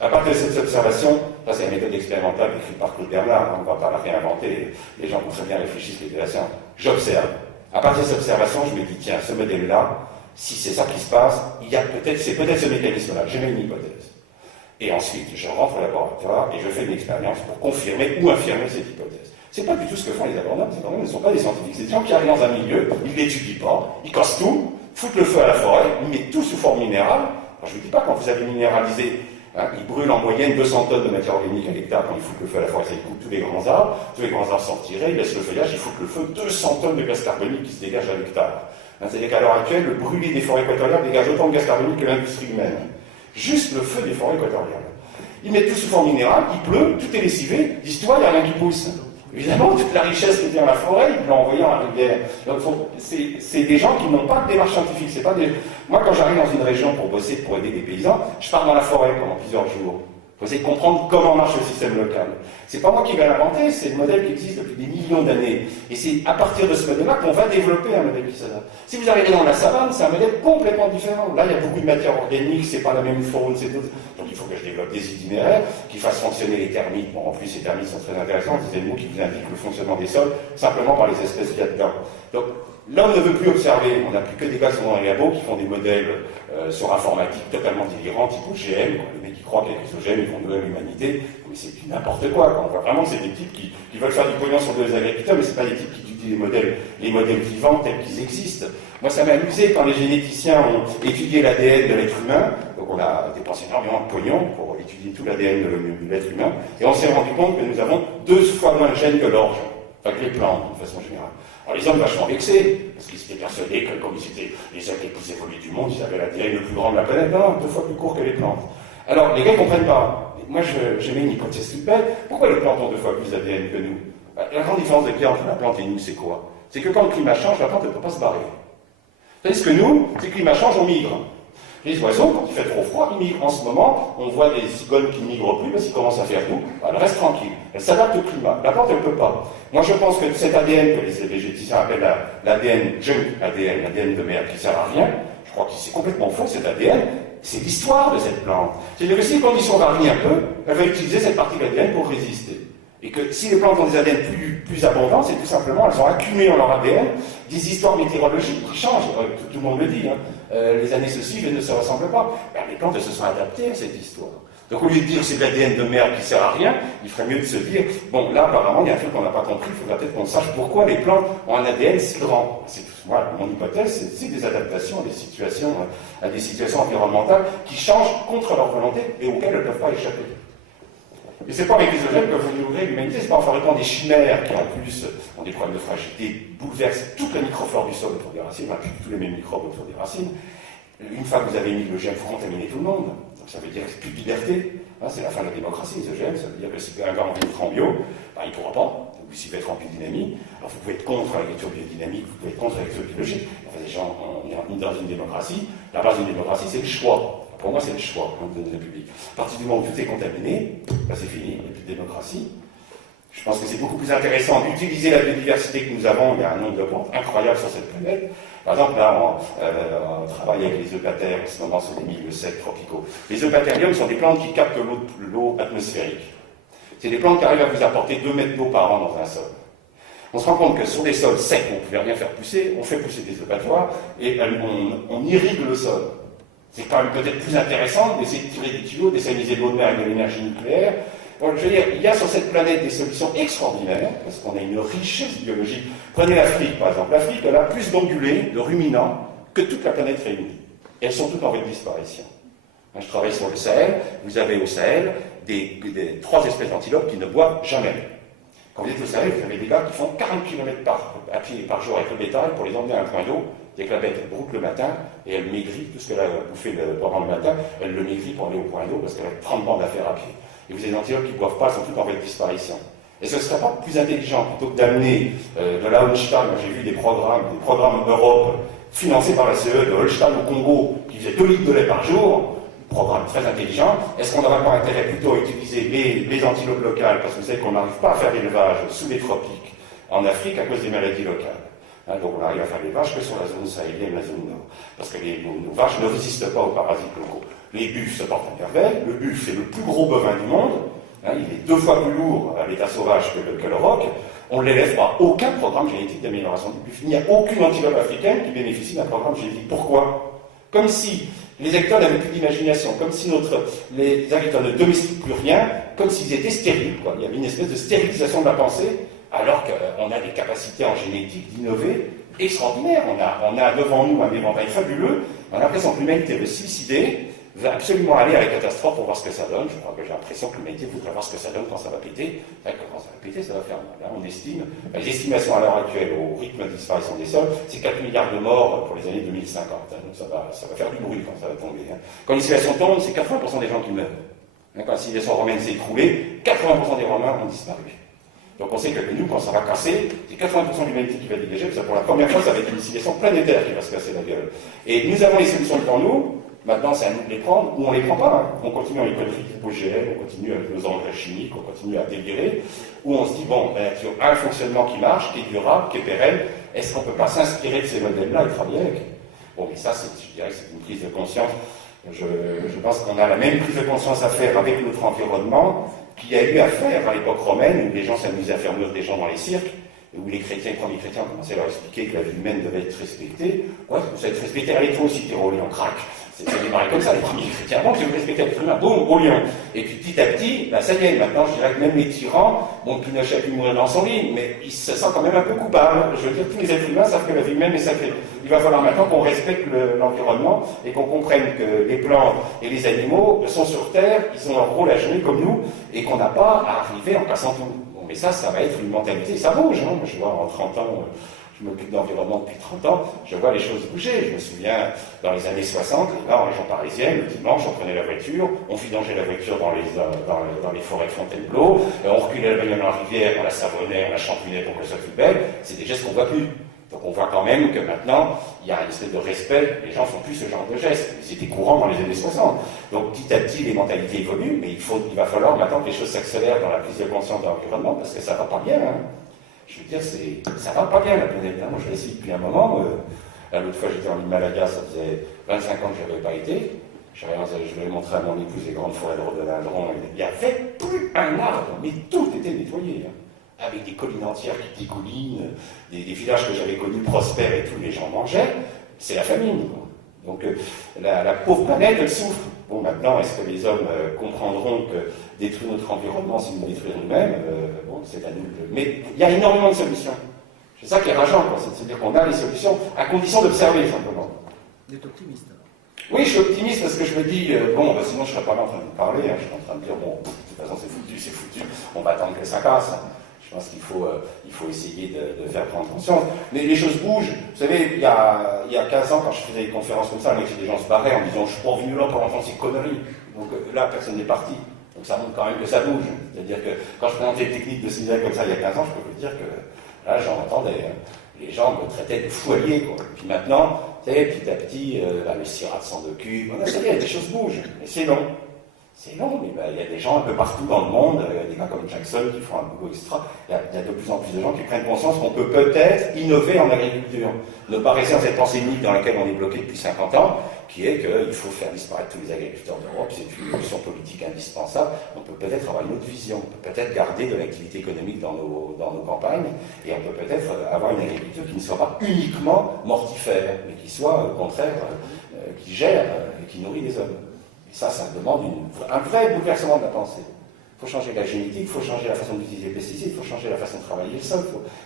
À partir de cette observation, ça c'est la méthode expérimentale écrite par Claude Bernard, on ne va pas la réinventer, les gens vont très bien réfléchir ce qui était la science. J'observe. À partir de cette observation, je me dis, tiens, ce modèle-là, si c'est ça qui se passe, c'est peut-être ce mécanisme-là, j'ai mis une hypothèse. Et ensuite, je rentre au laboratoire et je fais une expérience pour confirmer ou infirmer cette hypothèse. C'est pas du tout ce que font les agronomes. Les agronomes ne sont pas des scientifiques. C'est des gens qui arrivent dans un milieu, ils l'étudient pas, ils cassent tout, foutent le feu à la forêt, ils mettent tout sous forme minérale. Alors, je ne vous dis pas quand vous avez minéralisé, hein, ils brûlent en moyenne 200 tonnes de matière organique à l'hectare quand ils foutent le feu à la forêt, ça ils coupent tous les grands arbres s'en retiraient, ils laissent le feuillage, ils foutent le feu, 200 tonnes de gaz carbonique qui se dégagent à l'hectare. Hein, c'est-à-dire qu'à l'heure actuelle, le brûler des forêts équatoriales dégage autant de gaz carbonique que l'industrie humaine. Juste le feu des forêts équatoriales. Ils mettent tout sous forme minérale, il pleut, tout est lessivé, dis-toi, il n'y a rien qui pousse. Évidemment, toute la richesse qui était dans la forêt, ils l'ont envoyée en rivière. Donc, c'est des gens qui n'ont pas de démarche scientifique. C'est pas des... Moi, quand j'arrive dans une région pour bosser, pour aider des paysans, je pars dans la forêt pendant plusieurs jours. Il faut essayer de comprendre comment marche le système local. C'est pas moi qui vais l'inventer, c'est le modèle qui existe depuis des millions d'années. Et c'est à partir de ce modèle-là qu'on va développer un modèle qui s'adapte. Si vous arrivez dans la savane, c'est un modèle complètement différent. Là, il y a beaucoup de matière organique, c'est pas la même faune, c'est tout. Donc il faut que je développe des itinéraires qui fassent fonctionner les termites. Bon, en plus, les termites sont très intéressants, des animaux qui vous indiquent le fonctionnement des sols, simplement par les espèces qu'il y a dedans. Donc, l'homme ne veut plus observer, on n'a plus que des gars qui sont dans les labos qui font des modèles sur informatique totalement délirants, type OGM, les mecs qui croient qu'avec les OGM ils vont nourrir l'humanité, mais c'est du n'importe quoi. On voit vraiment que c'est des types qui veulent faire du pognon sur les agriculteurs, mais c'est pas des types qui étudient les modèles vivants tels qu'ils existent. Moi ça m'a amusé quand les généticiens ont étudié l'ADN de l'être humain, donc on a dépensé énormément de pognon pour étudier tout l'ADN de l'être humain, et on s'est rendu compte que nous avons 2 fois moins de gènes que l'orge, enfin que les plantes de façon générale. Alors les hommes vachement vexés, parce qu'ils étaient persuadés que comme ils étaient les êtres les plus évolués du monde, ils avaient l'ADN le plus grand de la planète. Non, 2 fois plus court que les plantes. Alors les gars ne comprennent pas. Moi j'aimais une hypothèse toute bête. Pourquoi les plantes ont 2 fois plus d'ADN que nous? La grande différence entre la plante et nous, c'est quoi? C'est que quand le climat change, la plante ne peut pas se barrer. Tandis que nous, si le climat change, on migre. Les oiseaux, quand il fait trop froid, ils migrent. En ce moment, on voit des cigognes qui ne migrent plus parce qu'ils commencent à faire doux. Elle reste tranquille. Elle s'adapte au climat. La plante, elle ne peut pas. Moi, je pense que cet ADN que les végéticiens appellent l'ADN junk, l'ADN de merde qui ne sert à rien, je crois que c'est complètement faux, cet ADN. C'est l'histoire de cette plante. C'est-à-dire que si les conditions varient un peu, elle va utiliser cette partie de l'ADN pour résister. Et que si les plantes ont des ADN plus abondants, c'est tout simplement, elles ont accumulé dans leur ADN des histoires météorologiques qui changent. Tout le monde le dit. Les années se suivent et ne se ressemblent pas. Ben, les plantes, elles se sont adaptées à cette histoire. Donc au lieu de dire c'est de l'ADN de merde qui sert à rien, il ferait mieux de se dire, bon là apparemment il y a un truc qu'on n'a pas compris, il faudra peut-être qu'on sache pourquoi les plantes ont un ADN si grand. Moi, mon hypothèse, c'est des adaptations à des situations environnementales qui changent contre leur volonté et auxquelles elles ne peuvent pas échapper. Et c'est pas avec les OGM que vous nourrez l'humanité, c'est pas en fabriquant des chimères qui en plus ont des problèmes de fragilité, bouleversent toute la microflore du sol autour des racines, enfin, tous les mêmes microbes autour des racines. Une fois que vous avez mis l'OGM, il faut contaminer tout le monde. Donc ça veut dire que c'est plus de liberté. C'est la fin de la démocratie, les OGM. Ça veut dire que si un gars a envie d'être en bio, il ne pourra pas. Ou s'il veut être en biodynamie, alors vous pouvez être contre l'agriculture biodynamique, vous pouvez être contre l'agriculture biologique. Enfin, déjà, on est dans une démocratie. La base d'une démocratie, c'est le choix. Pour moi, c'est le choix de la République. À partir du moment où tout est contaminé, c'est fini, il n'y a plus de démocratie. Je pense que c'est beaucoup plus intéressant d'utiliser la biodiversité que nous avons. Il y a un nombre de plantes incroyables sur cette planète. Par exemple, là, on travaille avec les eupatères, en ce moment, sur des milieux secs tropicaux. Les eupathériums sont des plantes qui captent l'eau atmosphérique. C'est des plantes qui arrivent à vous apporter 2 mètres d'eau par an dans un sol. On se rend compte que sur des sols secs, on ne pouvait rien faire pousser, on fait pousser des eupatoires et on irrigue le sol. C'est quand même peut-être plus intéressant d'essayer de tirer des tuyaux, d'essayer de l'eau de mer avec de l'énergie nucléaire. Bon, je veux dire, il y a sur cette planète des solutions extraordinaires, parce qu'on a une richesse biologique. Prenez l'Afrique, par exemple. L'Afrique, elle a plus d'ongulés, de ruminants, que toute la planète réunie. Et elles sont toutes en voie de disparition. Je travaille sur le Sahel. Vous avez au Sahel 3 espèces d'antilopes qui ne boivent jamais. Quand vous êtes au Sahel, vous avez des gars qui font 40 km à pied par jour avec le bétail pour les emmener à un point d'eau. Dès que la bête elle broute le matin et elle maigrit, tout ce qu'elle a bouffé pendant le matin, elle le maigrit pour aller au point d'eau parce qu'elle a 30 bandes à faire à pied. Et vous avez des antilopes qui ne boivent pas, elles sont toutes en voie de disparition. Et ce ne serait pas plus intelligent, plutôt que d'amener de la Holstein, j'ai vu des programmes Europe financés par la CE de Holstein au Congo, qui faisaient 2 litres de lait par jour, programme très intelligent. Est-ce qu'on n'aurait pas intérêt plutôt à utiliser les antilopes locales, parce que vous savez qu'on n'arrive pas à faire d'élevage sous les tropiques en Afrique à cause des maladies locales. Donc on arrive à faire des vaches que sur la zone sahélienne, la zone nord. Parce que nos vaches ne résistent pas aux parasites locaux. Les buffles se portent à merveille. Le buffle, c'est le plus gros bovin du monde. Il est 2 fois plus lourd à l'état sauvage que le roc. On ne l'élève pas. Aucun programme génétique d'amélioration du buffle. Il n'y a aucune antilope africaine qui bénéficie d'un programme génétique. Pourquoi? Comme si les agriculteurs n'avaient plus d'imagination, comme si les agriculteurs ne domestiquent plus rien, comme s'ils étaient stériles. Il y avait une espèce de stérilisation de la pensée. alors qu'on a des capacités en génétique d'innover extraordinaires. On a devant nous un éventail fabuleux. On a l'impression que l'humanité veut se suicider, veut absolument aller à la catastrophe pour voir ce que ça donne. Je crois que j'ai l'impression que l'humanité voudrait voir ce que ça donne quand ça va péter. Quand ça va péter, ça va faire mal. Là, on estime, les estimations à l'heure actuelle, au rythme de disparition des sols, c'est 4 milliards de morts pour les années 2050. Donc ça va faire du bruit quand ça va tomber. Quand une civilisation tombe, c'est 80% des gens qui meurent. Quand la civilisation romaine s'est écroulée, 80% des Romains ont disparu. Donc on sait que nous, quand ça va casser, c'est 80% de l'humanité qui va dégager, parce que pour la première fois, ça va être une civilisation planétaire qui va se casser la gueule. Et nous avons les solutions devant nous. Maintenant, c'est à nous de les prendre, ou on ne les prend pas. On continue avec notre hypogène, on continue avec nos engrais chimiques, on continue à délirer, ou on se dit, bon, tu as un fonctionnement qui marche, qui est durable, qui est pérenne, est-ce qu'on ne peut pas s'inspirer de ces modèles-là et travailler avec? Bon, mais ça, je dirais que c'est une prise de conscience. Je pense qu'on a la même prise de conscience à faire avec notre environnement qu'il y a eu à faire à l'époque romaine, où les gens s'amusaient à faire mourir des gens dans les cirques, où les premiers chrétiens commençaient à leur expliquer que la vie humaine devait être respectée. Ouais, ça devait être respecté. Allez, toi aussi, t'es au lion, crac. C'est démarré comme ça, les premiers chrétiens. Bon, si vous respectez l'être humain, boum, au lion. Et puis petit à petit, ça y est, maintenant, je dirais que même les tyrans, bon, Pinochet a pu mourir dans son lit, mais il se sent quand même un peu coupable. Je veux dire, tous les êtres humains savent que la vie humaine est sacrée. Il va falloir maintenant qu'on respecte l'environnement et qu'on comprenne que les plantes et les animaux sont sur Terre, ils ont leur rôle à jouer comme nous, et qu'on n'a pas à arriver en cassant tout. Bon, mais ça va être une mentalité, ça bouge, hein. Je vois en 30 ans, je m'occupe d'environnement depuis 30 ans, je vois les choses bouger. Je me souviens, dans les années 60, les gars en région parisienne, le dimanche, on prenait la voiture, on vidangeait la voiture dans les forêts de Fontainebleau, on reculait la bagnole dans la rivière, on la savonnait, on la champignait pour qu'elle soit plus belle. C'est des gestes qu'on ne voit plus. Donc on voit quand même que maintenant, il y a une espèce de respect, les gens ne font plus ce genre de gestes. C'était courant dans les années 60. Donc petit à petit, les mentalités évoluent, mais il va falloir maintenant que les choses s'accélèrent dans la prise de conscience de l'environnement, parce que ça ne va pas bien. Hein. Je veux dire, ça va pas bien la planète. Moi, je l'ai essayé depuis un moment. L'autre fois, j'étais en Himalaya, ça faisait 25 ans que je n'avais pas été. Je l'ai montré à mon épouse les grandes forêts de rhododendron. Il n'y avait plus un arbre, mais tout était nettoyé. Hein. Avec des collines entières qui dégoulinent, des villages que j'avais connus prospères et tous les gens mangeaient. C'est la famine. Donc la pauvre planète, elle souffre. Bon, maintenant, est-ce que les hommes comprendront que détruire notre environnement, c'est nous détruire nous-mêmes? Bon, c'est à nous de... Mais il y a énormément de solutions. C'est ça qui est rageant, c'est-à-dire qu'on a les solutions, à condition d'observer, simplement. Vous êtes optimiste? Oui, je suis optimiste parce que je me dis, sinon je ne serais pas là en train de vous parler, hein. Je suis en train de dire, bon, de toute façon c'est foutu, on va attendre que ça casse. Hein. Je pense qu'il faut essayer de faire prendre conscience. Mais les choses bougent. Vous savez, il y a 15 ans, quand je faisais des conférences comme ça, les gens se barraient en disant « je suis pas venu là pour entendre ces conneries ». Donc là, personne n'est parti. Donc ça montre quand même que ça bouge. C'est-à-dire que quand je présentais des techniques de séminaire comme ça il y a 15 ans, je peux vous dire que là, j'en entendais. Hein. Les gens me traitaient de fou allié, quoi. Et puis maintenant, vous savez, petit à petit, le CIRAD s'en occupe. Ça y est, les choses bougent. Mais c'est long. C'est long, mais il y a des gens un peu partout dans le monde, des gars comme Jackson qui font un boulot extra. Il y a de plus en plus de gens qui prennent conscience qu'on peut peut-être innover en agriculture. Ne pas rester dans cette pensée unique dans laquelle on est bloqué depuis 50 ans, qui est qu'il faut faire disparaître tous les agriculteurs d'Europe, c'est une option politique indispensable. On peut peut-être avoir une autre vision, on peut peut-être garder de l'activité économique dans nos campagnes, et on peut peut-être avoir une agriculture qui ne soit pas uniquement mortifère, mais qui soit, au contraire, qui gère et qui nourrit les hommes. Et ça demande un vrai bouleversement de la pensée. Il faut changer la génétique, il faut changer la façon d'utiliser les pesticides, il faut changer la façon de travailler le sol.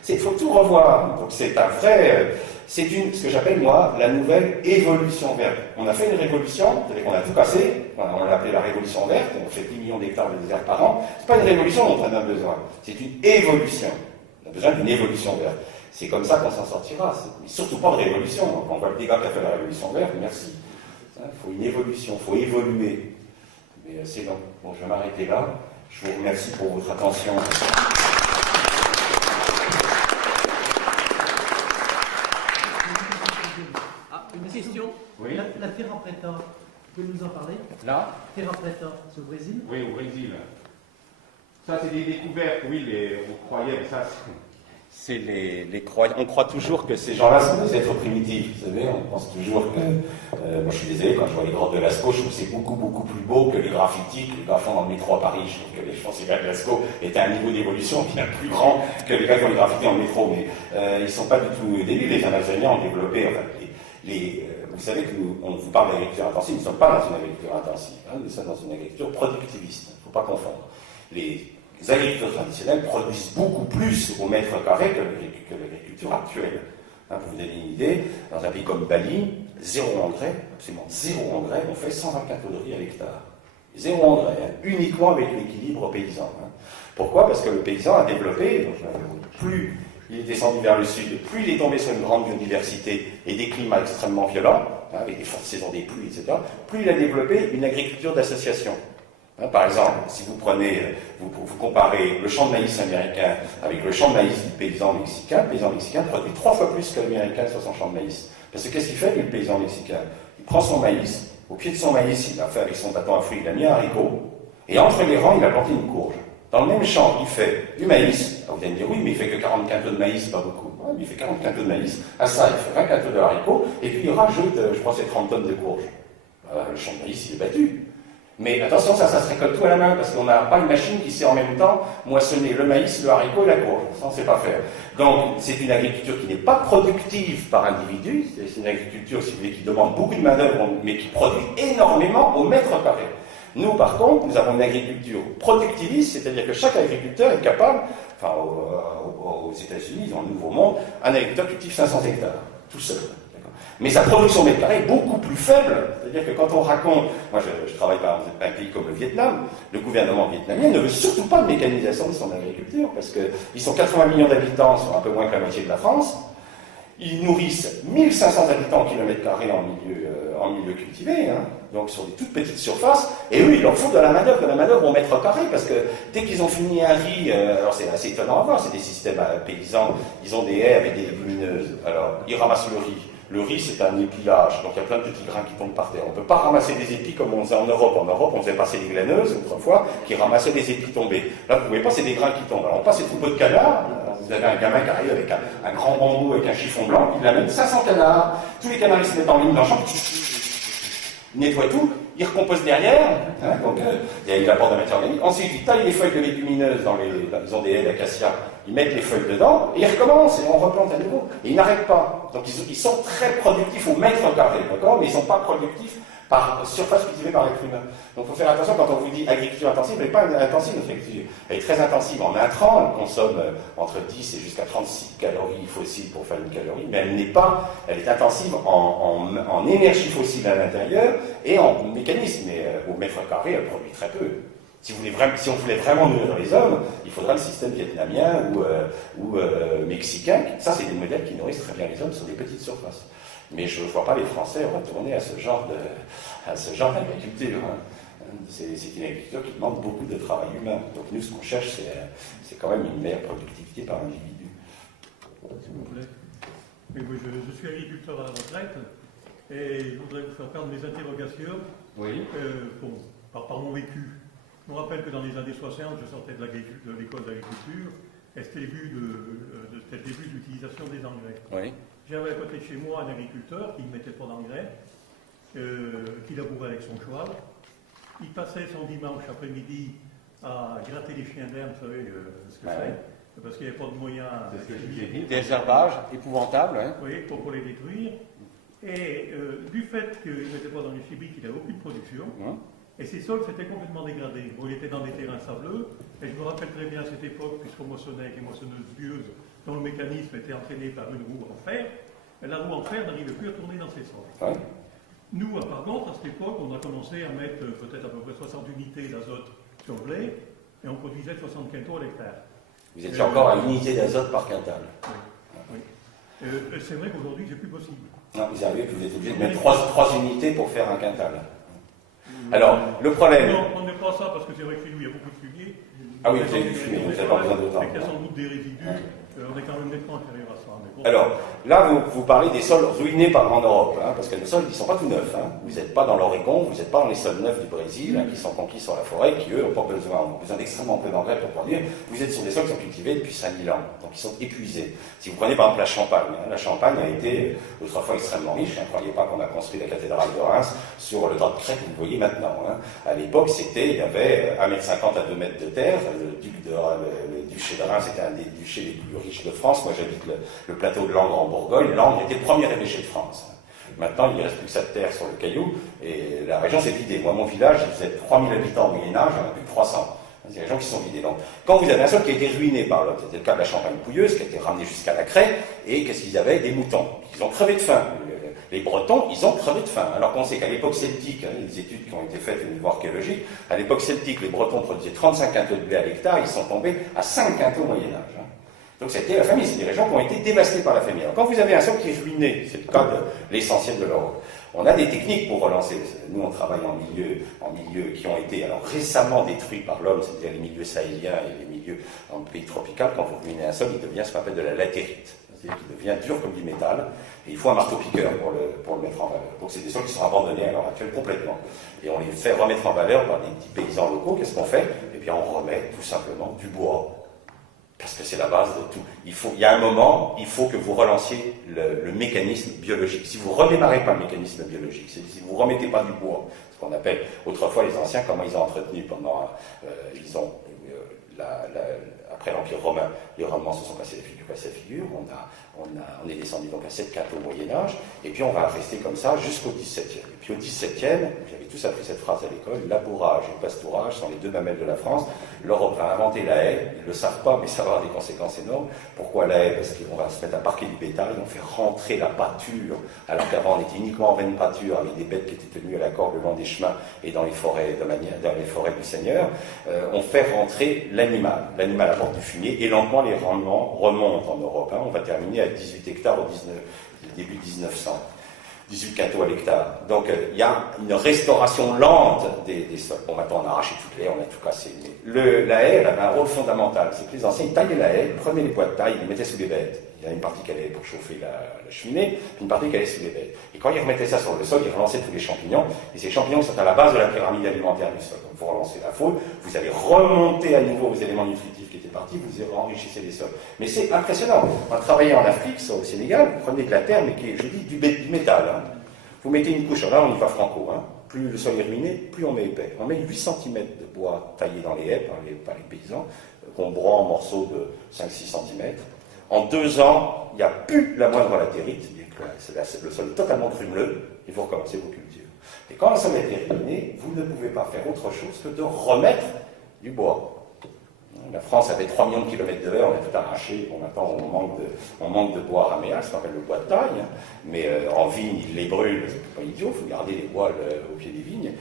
Il faut tout revoir. Donc c'est un vrai... C'est ce que j'appelle, moi, la nouvelle évolution verte. On a fait une révolution, c'est-à-dire qu'on a tout cassé, on l'a appelé la révolution verte, on fait 10 millions d'hectares de désert par an. C'est pas une révolution dont on a besoin, c'est une évolution. On a besoin d'une évolution verte. C'est comme ça qu'on s'en sortira. Mais surtout pas de révolution. Quand on voit le dégât qu'a fait la révolution verte, merci. Il faut une évolution, il faut évoluer. Mais c'est long. Bon, je vais m'arrêter là. Je vous remercie pour votre attention. Ah, une question. Oui. La Terra Preta, vous pouvez nous en parler? Là? Terra Preta, c'est au Brésil? Oui, au Brésil. Ça, c'est des découvertes, oui, on croyait, mais ça, C'est les croyants. On croit toujours que ces gens-là sont des êtres primitifs. Vous savez, on pense toujours que... moi, je suis désolé, quand je vois les grottes de Lascaux, je trouve que c'est beaucoup, beaucoup plus beau que les graffitis que les gars font dans le métro à Paris. Je trouve que je pense que les gars de Lascaux étaient à un niveau d'évolution bien plus grand que les gars qui ont les graffitis dans le métro. Mais ils ne sont pas du tout débiles. Les Amazoniens ont développé... Enfin, vous savez que on vous parle d'agriculture intensive. Nous ne sommes pas dans une agriculture intensive. Hein, nous sommes dans une agriculture productiviste. Il ne faut pas confondre. les agriculteurs traditionnels produisent beaucoup plus au mètre carré que l'agriculture actuelle. Hein, pour vous donner une idée, dans un pays comme Bali, zéro engrais, absolument zéro engrais, on fait 124 tonnes de riz à l'hectare. Zéro engrais, hein, uniquement avec l'équilibre paysan. Hein. Pourquoi? Parce que le paysan a développé, plus il est descendu vers le sud, plus il est tombé sur une grande biodiversité et des climats extrêmement violents, hein, avec des fortes saisons des pluies, etc., plus il a développé une agriculture d'association. Hein, par exemple, si vous prenez, vous comparez le champ de maïs américain avec le champ de maïs du paysan mexicain, le paysan mexicain produit 3 fois plus que l'américain sur son champ de maïs. Parce que qu'est-ce qu'il fait, lui, le paysan mexicain? Il prend son maïs, au pied de son maïs, il a fait avec son bâton à fruits, il a mis un haricot, et entre les rangs, il a planté une courge. Dans le même champ, il fait du maïs. Alors vous allez me dire, oui, mais il fait que 40 quintaux de maïs, pas beaucoup. Ouais, mais il fait 40 quintaux de maïs. À ça, il fait 20 quintaux de haricots, et puis il rajoute, je crois, c'est 30 tonnes de courges. Le champ de maïs, il est battu. Mais attention, ça se récolte tout à la main, parce qu'on n'a pas une machine qui sait en même temps moissonner le maïs, le haricot et la courge. Ça, on ne sait pas faire. Donc, c'est une agriculture qui n'est pas productive par individu. C'est une agriculture, si vous voulez, qui demande beaucoup de main-d'œuvre, mais qui produit énormément au mètre carré. Nous, par contre, nous avons une agriculture productiviste, c'est-à-dire que chaque agriculteur est capable, enfin, aux États-Unis, dans le Nouveau Monde, un agriculteur cultive 500 hectares, tout seul. Mais sa production mètre carré est beaucoup plus faible. C'est-à-dire que quand on raconte, moi je travaille par exemple dans un pays comme le Vietnam, le gouvernement vietnamien ne veut surtout pas de mécanisation de son agriculture, parce qu'ils sont 80 millions d'habitants, sur un peu moins que la moitié de la France. Ils nourrissent 1500 habitants au kilomètre carré en milieu cultivé, hein, donc sur des toutes petites surfaces, et eux, il leur faut de la main-d'œuvre au mètre carré, parce que dès qu'ils ont fini un riz, alors c'est assez étonnant à voir, c'est des systèmes paysans, ils ont des haies avec des légumineuses, alors ils ramassent le riz. Le riz, c'est un épillage, donc il y a plein de petits grains qui tombent par terre. On ne peut pas ramasser des épis comme on faisait en Europe. En Europe, on faisait passer des glaineuses, autrefois, qui ramassaient des épis tombés. Là, vous ne pouvez pas, c'est des grains qui tombent. Alors, on passe des troupeaux de canards. Vous avez un gamin qui arrive avec un grand bambou, avec un chiffon blanc, il amène 500 canards. Tous les canards, ils se mettent en ligne dans le champ. Ils nettoient tout, ils recomposent derrière. Hein, donc, il y a une apport de matière organique. Ensuite, ils taillent les feuilles de légumineuses ils ont des haies d'acacia. Ils mettent les feuilles dedans, et ils recommencent, et on replante à nouveau. Et ils n'arrêtent pas. Donc ils sont très productifs au mètre carré, d'accord? Mais ils ne sont pas productifs par surface cultivée par l'être humain. Donc il faut faire attention quand on vous dit agriculture intensive, elle n'est pas intensive notre agriculture. Elle est très intensive en intrants, elle consomme entre 10 et jusqu'à 36 calories fossiles pour faire une calorie, mais elle est intensive en énergie fossile à l'intérieur et en mécanisme. Mais au mètre carré, elle produit très peu. Si on voulait vraiment nourrir les hommes, il faudrait le système vietnamien ou mexicain. Ça, c'est des modèles qui nourrissent très bien les hommes sur des petites surfaces. Mais je ne vois pas les Français retourner à ce genre d'agriculture. Hein. C'est une agriculture qui demande beaucoup de travail humain. Donc nous, ce qu'on cherche, c'est quand même une meilleure productivité par individu. S'il vous plaît. Oui, je suis agriculteur à la retraite et je voudrais vous faire part de mes interrogations par mon vécu. Je me rappelle que dans les années 60, je sortais de l'école d'agriculture et c'était le début de l'utilisation des engrais. Oui. J'avais à côté de chez moi un agriculteur qui ne mettait pas d'engrais, qui labourait avec son cheval. Il passait son dimanche après-midi à gratter les chiens d'herbe, vous savez ce que c'est, parce qu'il n'y avait pas de moyens. C'est ce que je vous ai dit. Des herbages épouvantables. Hein. Oui, pour les détruire. Et du fait qu'il ne mettait pas dans les chimiques, il n'avait aucune production. Et ces sols s'étaient complètement dégradés. Bon, il était dans des terrains sableux, et je me rappelle très bien à cette époque, puisqu'on moissonnait avec les moissonneuses vieuses, dont le mécanisme était entraîné par une roue en fer, et la roue en fer n'arrivait plus à tourner dans ces sols. Ouais. Nous, par contre, à cette époque, on a commencé à mettre peut-être à peu près 60 unités d'azote sur le blé, et on produisait 60 quintaux à l'hectare. Vous étiez encore à unité d'azote par quintal. Oui. C'est vrai qu'aujourd'hui, c'est plus possible. Non, vous arrivez que vous êtes obligé de mettre 3 unités pour faire un quintal. Alors, le problème... Non, on n'est pas ça, parce que c'est vrai que chez nous, il y a beaucoup de fumier. Ah oui, vous avez du fumier, vous n'avez pas besoin d'autant. Il y a sans doute des résidus, on est quand même nettement inférieur à ça. Bon. Alors, là, vous parlez des sols ruinés en Europe, hein, parce que les sols, ils ne sont pas tout neufs. Hein. Vous n'êtes pas dans l'Oregon, vous n'êtes pas dans les sols neufs du Brésil, hein, qui sont conquis sur la forêt, qui, eux, ont besoin d'extrêmement peu d'engrais pour produire. Vous êtes sur des sols qui sont cultivés depuis 5000 ans, donc ils sont épuisés. Si vous prenez par exemple la Champagne, hein, la Champagne a été autrefois extrêmement riche. Ne croyez pas qu'on a construit la cathédrale de Reims sur le tas de craie que vous voyez maintenant. Hein. À l'époque, il y avait 1,50 m à 2 m de terre. Le duché de Reims était un des duchés les plus riches de France. Moi, j'habite le plateau de Langres en Bourgogne. Langres était le premier évêché de France. Maintenant, il ne reste plus que ça de terre sur le caillou, et la région s'est vidée. Moi, mon village, il faisait 3000 habitants au Moyen-Âge, j'en ai plus de 300. C'est des régions qui sont vidées. Donc, quand vous avez un sol qui a été ruiné par l'homme, c'était le cas de la Champagne pouilleuse, qui a été ramené jusqu'à la craie, et qu'est-ce qu'ils avaient? Des moutons. Ils ont crevé de faim. Les Bretons, ils ont crevé de faim. Alors qu'on sait qu'à l'époque celtique, les études qui ont été faites au niveau archéologique, à l'époque celtique, les Bretons produisaient 35 quintaux de blé à l'hectare, ils sont tombés à 5 quintaux au Moyen-Âge. Donc c'était la famine, c'est des régions qui ont été dévastées par la famine. Alors quand vous avez un sol qui est ruiné, c'est le cas de l'essentiel de l'Europe, on a des techniques pour relancer. Nous, on travaille en milieux qui ont été alors récemment détruits par l'homme, c'est-à-dire les milieux sahéliens et les milieux en pays tropical. Quand vous ruinez un sol, il devient ce qu'on appelle de la latérite. C'est-à-dire qu'il devient dur comme du métal, et il faut un marteau-piqueur pour le mettre en valeur. Donc c'est des sols qui sont abandonnés à l'heure actuelle complètement. Et on les fait remettre en valeur par des petits paysans locaux. Qu'est-ce qu'on fait? Eh bien, on remet tout simplement du bois. Parce que c'est la base de tout. Il y a un moment, il faut que vous relanciez le mécanisme biologique. Si vous ne redémarrez pas le mécanisme biologique, si vous ne remettez pas du bois, ce qu'on appelle autrefois les anciens, comment ils ont entretenu pendant... après l'Empire romain, les Romains se sont passés la figure à sa figure, on est descendu donc à 7 quintaux au Moyen-Âge, et puis on va rester comme ça jusqu'au XVIIe. Et puis au XVIIe, vous avez tous appris cette phrase à l'école, labourage et pastourage sont les deux mamelles de la France. L'Europe va inventer la haie, ils ne le savent pas, mais ça va avoir des conséquences énormes. Pourquoi la haie? Parce qu'on va se mettre à parquer du bétail, on fait rentrer la pâture, alors qu'avant on était uniquement en veine pâture, avec des bêtes qui étaient tenues à la corde le long des chemins et dans les forêts du Seigneur. On fait rentrer l'animal. L'animal apporte du fumier, et lentement les rendements remontent en Europe. On va terminer à 18 hectares au début 1900. 18 quintaux à l'hectare. Donc il y a une restauration lente des sols. Bon, maintenant on a arraché toutes les haies, on a tout cassé. Mais la haie, elle avait un rôle fondamental. C'est que les anciens, ils taillaient la haie, prenaient les poids de taille, ils les mettaient sous les bêtes. Il y a une partie qui allait pour chauffer la cheminée, puis une partie qui allait sous les bêtes. Et quand ils remettaient ça sur le sol, ils relançaient tous les champignons. Et ces champignons sont à la base de la pyramide alimentaire du sol. Donc vous relancez la faune, vous allez remonter à nouveau vos éléments nutritifs qui étaient partis, vous enrichissez les sols. Mais c'est impressionnant. On a travaillé en Afrique, au Sénégal, vous prenez de la terre, mais qui est, je dis, du métal. Vous mettez une couche, là on y va franco, plus le sol est ruiné, plus on met épais. On met 8 cm de bois taillé dans les haies par les paysans, qu'on broie en morceaux de 5-6 cm. En 2 ans, il n'y a plus la moindre latérite, le sol est totalement grumeleux, et vous recommencez vos cultures. Et quand le sol est ruiné, vous ne pouvez pas faire autre chose que de remettre du bois. La France avait 3 millions de kilomètres de haie, on a tout arraché. Bon, maintenant, on manque de bois raméal, ce qu'on appelle le bois de taille. Mais en vigne, ils les brûlent. C'est pas idiot, il faut garder les bois au pied des vignes.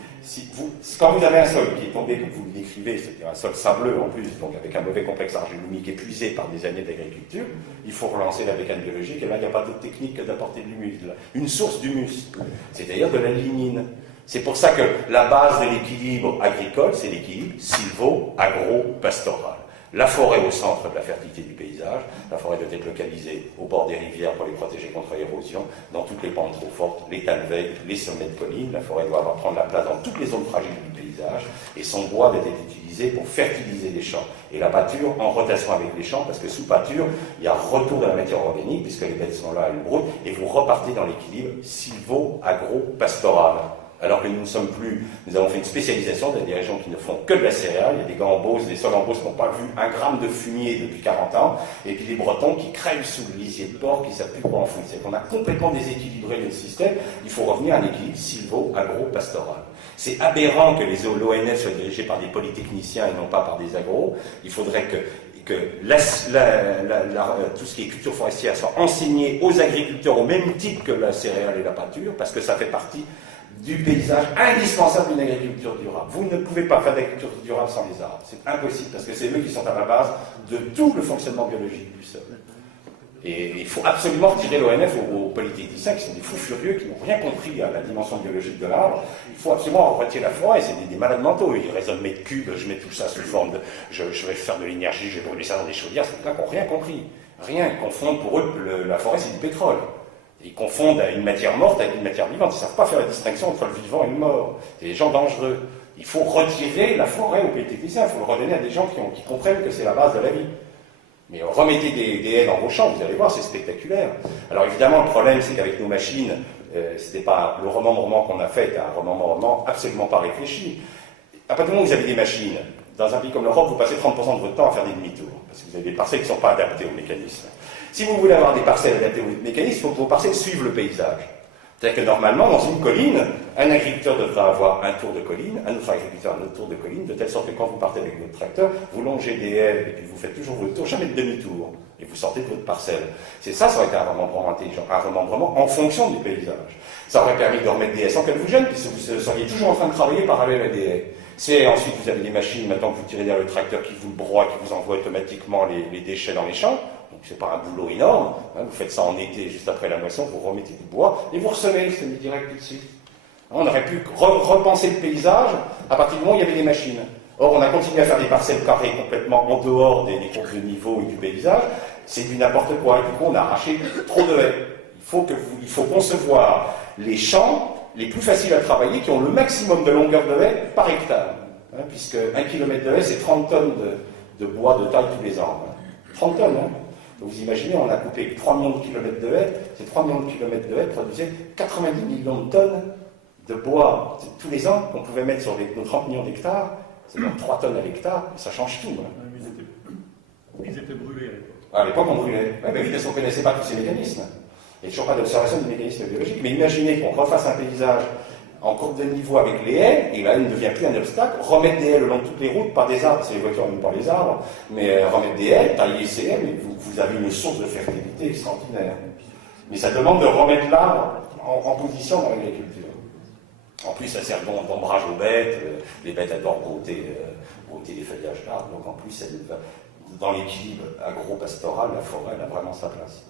Quand vous avez un sol qui est tombé, comme vous le décrivez, c'est-à-dire un sol sableux en plus, donc avec un mauvais complexe argile-humique épuisé par des années d'agriculture, il faut relancer la mécanique biologique. Et là, il n'y a pas d'autre technique que d'apporter de l'humus. Une source d'humus, c'est-à-dire de la lignine. C'est pour ça que la base de l'équilibre agricole, c'est l'équilibre sylvo-agro-pastoral. La forêt au centre de la fertilité du paysage, la forêt doit être localisée au bord des rivières pour les protéger contre l'érosion, dans toutes les pentes trop fortes, les tas de veilles, les sommets de collines. La forêt doit prendre la place dans toutes les zones fragiles du paysage, et son bois doit être utilisé pour fertiliser les champs. Et la pâture en rotation avec les champs, parce que sous pâture, il y a retour de la matière organique, puisque les bêtes sont là, elles broutent, et vous repartez dans l'équilibre sylvo-agro-pastoral. Alors que nous avons fait une spécialisation dans des régions qui ne font que de la céréale. Il y a des gambos, des sols en Beauce qui n'ont pas vu un gramme de fumier depuis 40 ans, et puis des Bretons qui crèvent sous le lisier de porc, qui ne savent plus quoi en foutre. C'est qu'on a complètement déséquilibré le système. Il faut revenir à un équilibre sylvo-agro-pastoral. C'est aberrant que l'ONF soit dirigé par des polytechniciens et non pas par des agros. Il faudrait que tout ce qui est culture forestière soit enseigné aux agriculteurs au même titre que la céréale et la pâture, parce que ça fait partie du paysage indispensable d'une agriculture durable. Vous ne pouvez pas faire d'agriculture durable sans les arbres. C'est impossible, parce que c'est eux qui sont à la base de tout le fonctionnement biologique du sol. Et il faut absolument retirer l'ONF aux polytechniciens qui sont des fous furieux, qui n'ont rien compris à la dimension biologique de l'arbre. Il faut absolument retirer la forêt, c'est des malades mentaux. Ils raisonnent mètres cubes, je mets tout ça sous forme de... Je vais faire de l'énergie, je vais brûler ça dans des chaudières. C'est des gars qui n'ont rien compris. Rien. Ils confondent pour eux, la forêt c'est du pétrole. Ils confondent une matière morte avec une matière vivante. Ils ne savent pas faire la distinction entre le vivant et le mort. C'est des gens dangereux. Il faut retirer la forêt aux polytechniciens. Il faut le redonner à des gens qui comprennent que c'est la base de la vie. Mais remettez des haies dans vos champs, vous allez voir, c'est spectaculaire. Alors évidemment, le problème, c'est qu'avec nos machines, c'était pas le remembrement qu'on a fait, un remembrement absolument pas réfléchi. À partir du moment où vous avez des machines, dans un pays comme l'Europe, vous passez 30% de votre temps à faire des demi-tours, parce que vous avez des parcelles qui ne sont pas adaptées au mécanisme. Si vous voulez avoir des parcelles adaptées au mécanisme, il faut que vos parcelles suivent le paysage. C'est-à-dire que normalement, dans une colline, un agriculteur devrait avoir un tour de colline, un autre agriculteur un autre tour de colline, de telle sorte que quand vous partez avec votre tracteur, vous longez des haies et puis vous faites toujours votre tour, jamais de demi-tour, et vous sortez de votre parcelle. C'est ça, ça aurait été un remembrement intelligent, un remembrement en fonction du paysage. Ça aurait permis de remettre des haies sans qu'elles vous gênent, puisque vous seriez toujours en train de travailler parallèle à des haies. C'est ensuite, vous avez des machines, maintenant que vous tirez derrière le tracteur qui vous le broie, qui vous envoie automatiquement les déchets dans les champs. Donc c'est pas un boulot énorme, hein, vous faites ça en été, juste après la moisson, vous remettez du bois, et vous ressemez le semi-direct tout de suite. On aurait pu repenser le paysage à partir du moment où il y avait des machines. Or, on a continué à faire des parcelles carrées complètement en dehors des courbes de niveau et du paysage, c'est du n'importe quoi, et du coup on a arraché trop de haies. Il faut concevoir les champs les plus faciles à travailler, qui ont le maximum de longueur de haies par hectare, hein, puisque 1 km de haie, c'est 30 tonnes de bois de taille tous les ans. Hein. 30 tonnes, hein. Vous imaginez, on a coupé 3 millions de kilomètres de haies, ces 3 millions de kilomètres de haies produisaient 90 millions de tonnes de bois tous les ans qu'on pouvait mettre sur nos 30 millions d'hectares, c'est donc 3 tonnes à l'hectare, ça change tout. Hein. Ils étaient brûlés à l'époque. À l'époque, on brûlait. Ouais, oui, parce qu'on ne connaissait pas tous ces mécanismes. Il n'y a toujours pas d'observation des mécanismes biologiques, mais imaginez qu'on refasse un paysage en courbe de niveau avec les haies, et là, il ne devient plus un obstacle. Remettre des haies le long de toutes les routes, pas des arbres, c'est les voitures, même pas les arbres, mais remettre des haies, tailler ces haies, mais vous avez une source de fertilité extraordinaire. Mais ça demande de remettre l'arbre en position dans l'agriculture. En plus, ça sert d'ombrage aux bêtes, les bêtes adorent brouter les feuillages d'arbres, donc en plus, dans l'équilibre agro-pastoral, la forêt elle a vraiment sa place.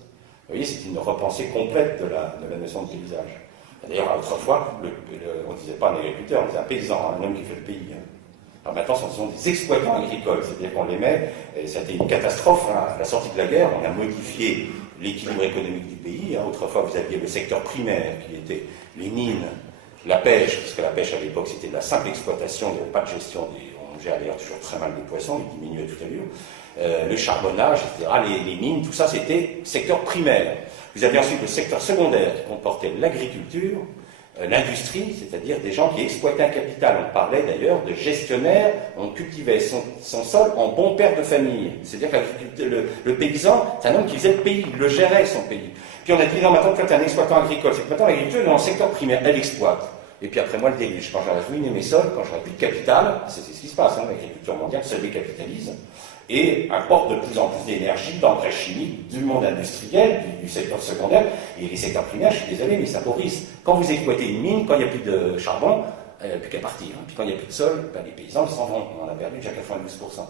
Vous voyez, c'est une repensée complète de la notion de paysage. D'ailleurs, autrefois, on ne disait pas un agriculteur, on disait un paysan, un homme qui fait le pays. Alors maintenant, ce sont des exploitants agricoles, c'est-à-dire qu'on les met, et c'était une catastrophe, hein. À la sortie de la guerre, on a modifié l'équilibre économique du pays. Hein. Autrefois, vous aviez le secteur primaire, qui était les mines, la pêche, puisque la pêche à l'époque, c'était de la simple exploitation, il n'y avait pas de gestion, on gère d'ailleurs toujours très mal des poissons, ils diminuaient tout à l'heure. Le charbonnage, etc., les mines, tout ça, c'était secteur primaire. Vous avez ensuite le secteur secondaire qui comportait l'agriculture, l'industrie, c'est-à-dire des gens qui exploitaient un capital. On parlait d'ailleurs de gestionnaires, on cultivait son sol en bon père de famille. C'est-à-dire que le paysan, c'est un homme qui faisait le pays, il le gérait son pays. Puis on a dit non, maintenant quand tu es un exploitant agricole, c'est que maintenant l'agriculture est dans le secteur primaire, elle exploite. Et puis après moi le déluge, quand j'aurai ruiné mes sols, quand j'aurai plus de capital, c'est ce qui se passe, hein, l'agriculture mondiale se décapitalise et importe de plus en plus d'énergie, d'engrais chimiques du monde industriel, du secteur secondaire, et les secteurs primaires, je suis désolé, mais ils s'appauvrissent. Quand vous exploitez une mine, quand il n'y a plus de charbon, il n'y a plus qu'à partir. Hein. Puis quand il n'y a plus de sol, ben, les paysans s'en vont, on en a perdu déjà 92%.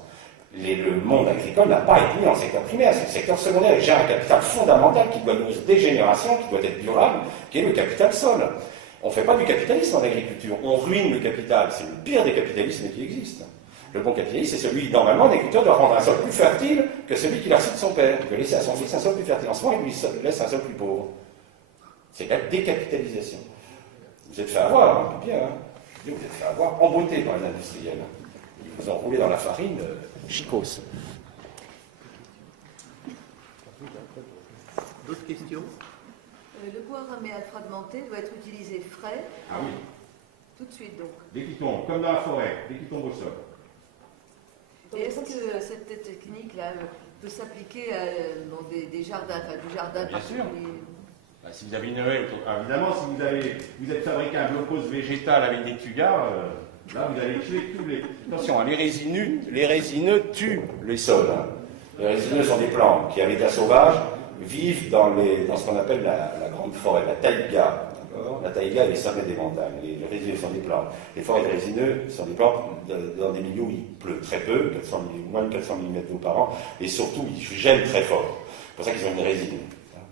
Le monde agricole n'a pas été mis en secteur primaire, c'est le secteur secondaire. J'ai un capital fondamental qui doit nourrir des générations, qui doit être durable, qui est le capital sol. On ne fait pas du capitalisme en agriculture, on ruine le capital, c'est le pire des capitalismes qui existent. Le bon capitaliste, c'est celui, normalement, l'agriculteur doit rendre un sol plus fertile que celui qu'il a reçu de son père. Il doit laisser à son fils un sol plus fertile. En ce moment, il lui laisse un sol plus pauvre. C'est la décapitalisation. Vous êtes fait avoir, hein, bien, hein. Vous êtes fait avoir, embouté par les industriels. Ils vous ont roulé dans la farine, chicos. D'autres questions? Le bois ramé à fragmenter doit être utilisé frais. Ah oui, Tout de suite donc. dès qu'il tombe, comme dans la forêt, dès qu'il tombe au sol. Et est-ce que cette technique-là peut s'appliquer à des jardins, enfin du jardin Bien sûr. particulier? Si vous avez une haie, évidemment, si vous êtes fabriqué un blocos végétal avec des tuyas, là vous allez tuer tous les. Attention, hein, les résineux tuent les sols. Hein. Les résineux sont des plantes qui, à l'état sauvage, vivent dans ce qu'on appelle la grande forêt, la taïga. La taïga est les sommets des montagnes. Les résineux sont des plantes. Les forêts de résineux sont des plantes dans des milieux où il pleut très peu, moins de 400 mm d'eau par an, et surtout ils gèlent très fort. C'est pour ça qu'ils ont une résine.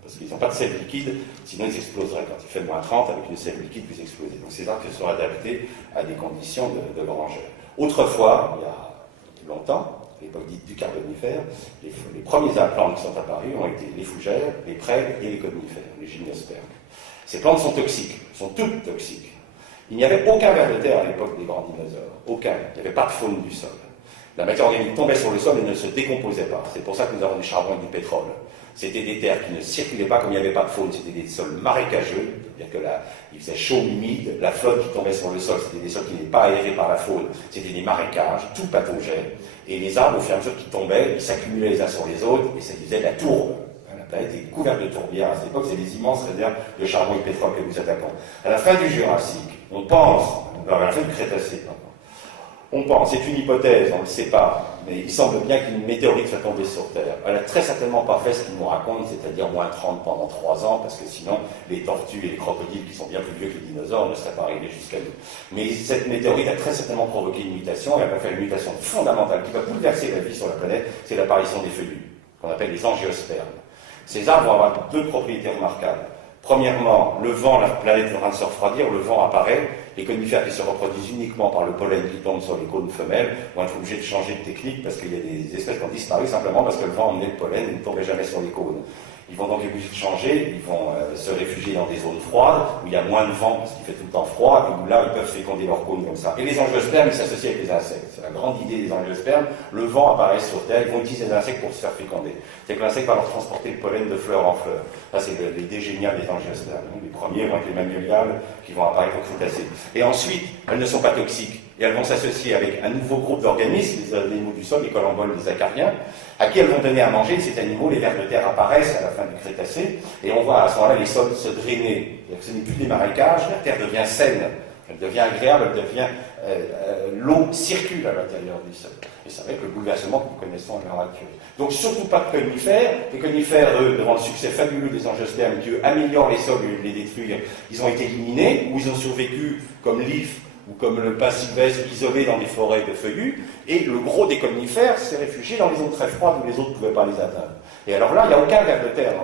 Parce qu'ils n'ont pas de sel liquide, sinon ils exploseraient. Quand il fait moins 30, avec une sel liquide, vous explosez. Donc ces arbres se sont adaptés à des conditions de grangeur. Autrefois, il y a longtemps, à l'époque dite du Carbonifère, les premiers plantes qui sont apparus ont été les fougères, les prêles et les conifères, les gymnospermes. Ces plantes sont toxiques, sont toutes toxiques. Il n'y avait aucun ver de terre à l'époque des grands dinosaures, aucun. Il n'y avait pas de faune du sol. La matière organique tombait sur le sol et ne se décomposait pas. C'est pour ça que nous avons du charbon et du pétrole. C'était des terres qui ne circulaient pas comme il n'y avait pas de faune, c'était des sols marécageux, c'est-à-dire il faisait chaud, humide, la flotte qui tombait sur le sol, c'était des sols qui n'étaient pas aérés par la faune, c'était des marécages, tout pataugeait, et les arbres, au fur et à mesure qu'ils tombaient, ils s'accumulaient les uns sur les autres, et ça faisait la tourbe. Voilà. planète est couverte de tourbières. À cette époque, c'est des immenses réserves de charbon et de pétrole que nous attaquons. À la fin du Jurassique, on pense, à la fin du Crétacé, on pense, c'est une hypothèse, on ne le sait pas, mais il semble bien qu'une météorite soit tombée sur Terre. Elle n'a très certainement pas fait ce qu'ils nous racontent, c'est-à-dire moins 30 pendant 3 ans, parce que sinon, les tortues et les crocodiles, qui sont bien plus vieux que les dinosaures, ne seraient pas arrivés jusqu'à nous. Mais cette météorite a très certainement provoqué une mutation, et elle a fait une mutation fondamentale qui va bouleverser la vie sur la planète, c'est l'apparition des feuillus, qu'on appelle les angiospermes. Ces arbres vont avoir 2 propriétés remarquables. Premièrement, le vent, la planète est en train de se refroidir, le vent apparaît, les conifères qui se reproduisent uniquement par le pollen qui tombe sur les cônes femelles vont être obligés de changer de technique parce qu'il y a des espèces qui ont disparu simplement parce que le vent emmenait le pollen et ne tombait jamais sur les cônes. Ils vont donc être obligés de changer, ils vont se réfugier dans des zones froides, où il y a moins de vent parce qu'il fait tout le temps froid, et où là ils peuvent féconder leurs cônes comme ça. Et les angiospermes, ils s'associent avec les insectes. C'est la grande idée des angiospermes. Le vent apparaît sur Terre, ils vont utiliser les insectes pour se faire féconder. C'est que l'insecte va leur transporter le pollen de fleur en fleur. Ça, c'est l'idée géniale des angiospermes. Les premiers vont être les mammaliales qui vont apparaître au Crétacé. Et ensuite, elles ne sont pas toxiques. Et elles vont s'associer avec un nouveau groupe d'organismes, les animaux du sol, les collemboles, les acariens, à qui elles vont donner à manger. Ces animaux, les vers de terre apparaissent à la fin du Crétacé, et on voit à ce moment-là les sols se drainer. Ce n'est plus des marécages, la terre devient saine, elle devient agréable, elle devient... l'eau circule à l'intérieur du sol. Et c'est avec le bouleversement que nous connaissons à l'heure actuelle. Donc surtout pas de conifères. Les conifères, eux, devant le succès fabuleux des angiospermes, qui eux améliorent les sols et les détruire, ils ont été éliminés, ou ils ont survécu comme l'if, ou comme le pin sylvestre, isolé dans des forêts de feuillus, et le gros des conifères s'est réfugié dans les zones très froides où les autres ne pouvaient pas les atteindre. Et alors là, il n'y a aucun ver de terre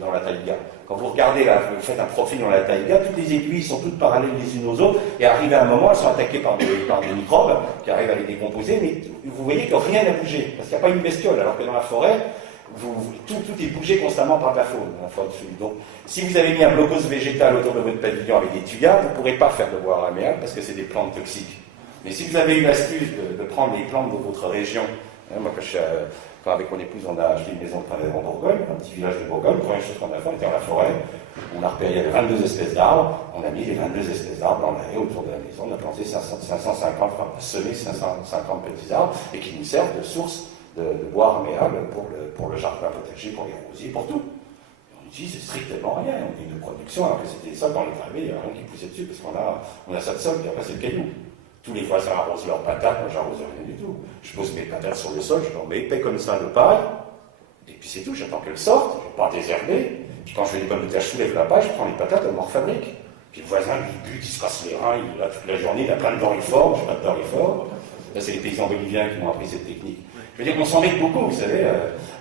dans la taïga. Quand vous regardez, là, vous faites un profil dans la taïga, toutes les aiguilles sont toutes parallèles les unes aux autres, et arrivé à un moment, elles sont attaquées par des microbes qui arrivent à les décomposer, mais vous voyez que rien n'a bougé, parce qu'il n'y a pas une bestiole, alors que dans la forêt, tout est bougé constamment par la faune. Donc, si vous avez mis un blocos végétal autour de votre pavillon avec des tuyas, vous ne pourrez pas faire de bois raméal parce que c'est des plantes toxiques. Mais si vous avez eu l'astuce de prendre les plantes de votre région, moi quand avec mon épouse on a acheté une maison en Bourgogne, un petit village de Bourgogne, la première chose qu'on a fait, on était dans la forêt, on a repéré, il y avait 22 espèces d'arbres, on a mis les 22 espèces d'arbres dans l'allée autour de la maison, on a planté 550, enfin semé 550 petits arbres et qui nous servent de source de bois raméable pour le jardin potager, pour les rosiers, pour tout. Et on utilise strictement rien, on dit de production, alors que c'était ça dans les travées, il n'y a rien qui poussait dessus, parce qu'on a ça de sol, puis après c'est le caillou. Tous les voisins arrosent leurs patates, moi j'arrose rien du tout. Je pose mes patates sur le sol, je leur mets épais comme ça de paille, et puis c'est tout, j'attends qu'elles sortent, je ne vais pas désherber. Puis quand je fais des pommes de terre, je soulève la paille, je prends les patates, elles m'en refabriquent. Puis le voisin, lui, bute, il se casse les reins, il est là toute la journée, il a plein de dorifores, je n'ai pas de dorifores. Là, c'est les paysans boliviens qui m'ont appris cette technique. Je veux dire qu'on s'en met beaucoup, vous savez.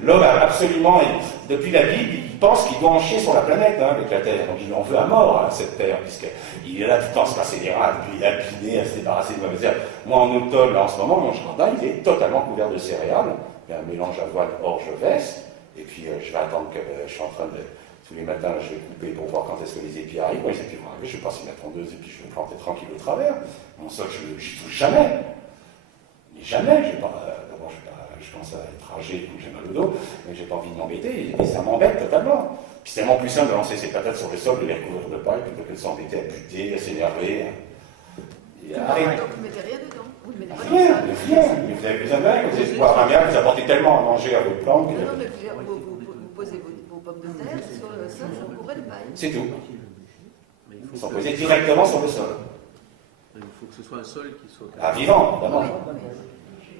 L'homme a absolument, depuis la Bible, il pense qu'il doit en chier sur la planète, avec la Terre. Donc il en veut à mort, à cette Terre, puisqu'il est là tout le temps à se passer les reins, puis il est alpiné, à se débarrasser de mauvaises herbes. Moi, en automne, là, en ce moment, mon jardin, il est totalement couvert de céréales. Il y a un mélange avoine orge-veste. Et puis, je vais attendre que je suis en train de... Tous les matins, je vais couper pour voir quand est-ce que les épis arrivent. Moi, les épis vont arriver, je vais passer ma tondeuse et puis je vais planter tranquille au travers. Mon sol, je n'y touche jamais. Mais jamais, je commence à être âgé, donc j'ai mal au dos, mais j'ai pas envie de m'embêter, et ça m'embête totalement. Puis c'est tellement plus simple de lancer ses patates sur le sol, de les recouvrir de paille, plutôt que de s'embêter à buter, à s'énerver. Donc vous ne mettez rien dedans. Vous ne mettez pas Rien, mais vous avez besoin de rien, vous êtes boire un bien, vous apportez tellement à manger à votre plantes. Non, mais vous posez vos pommes de terre sur le sol, vous couvrez de paille. C'est tout. Ils sont posés directement sur le sol. Il faut que ce soit un sol qui soit... Vivant, évidemment.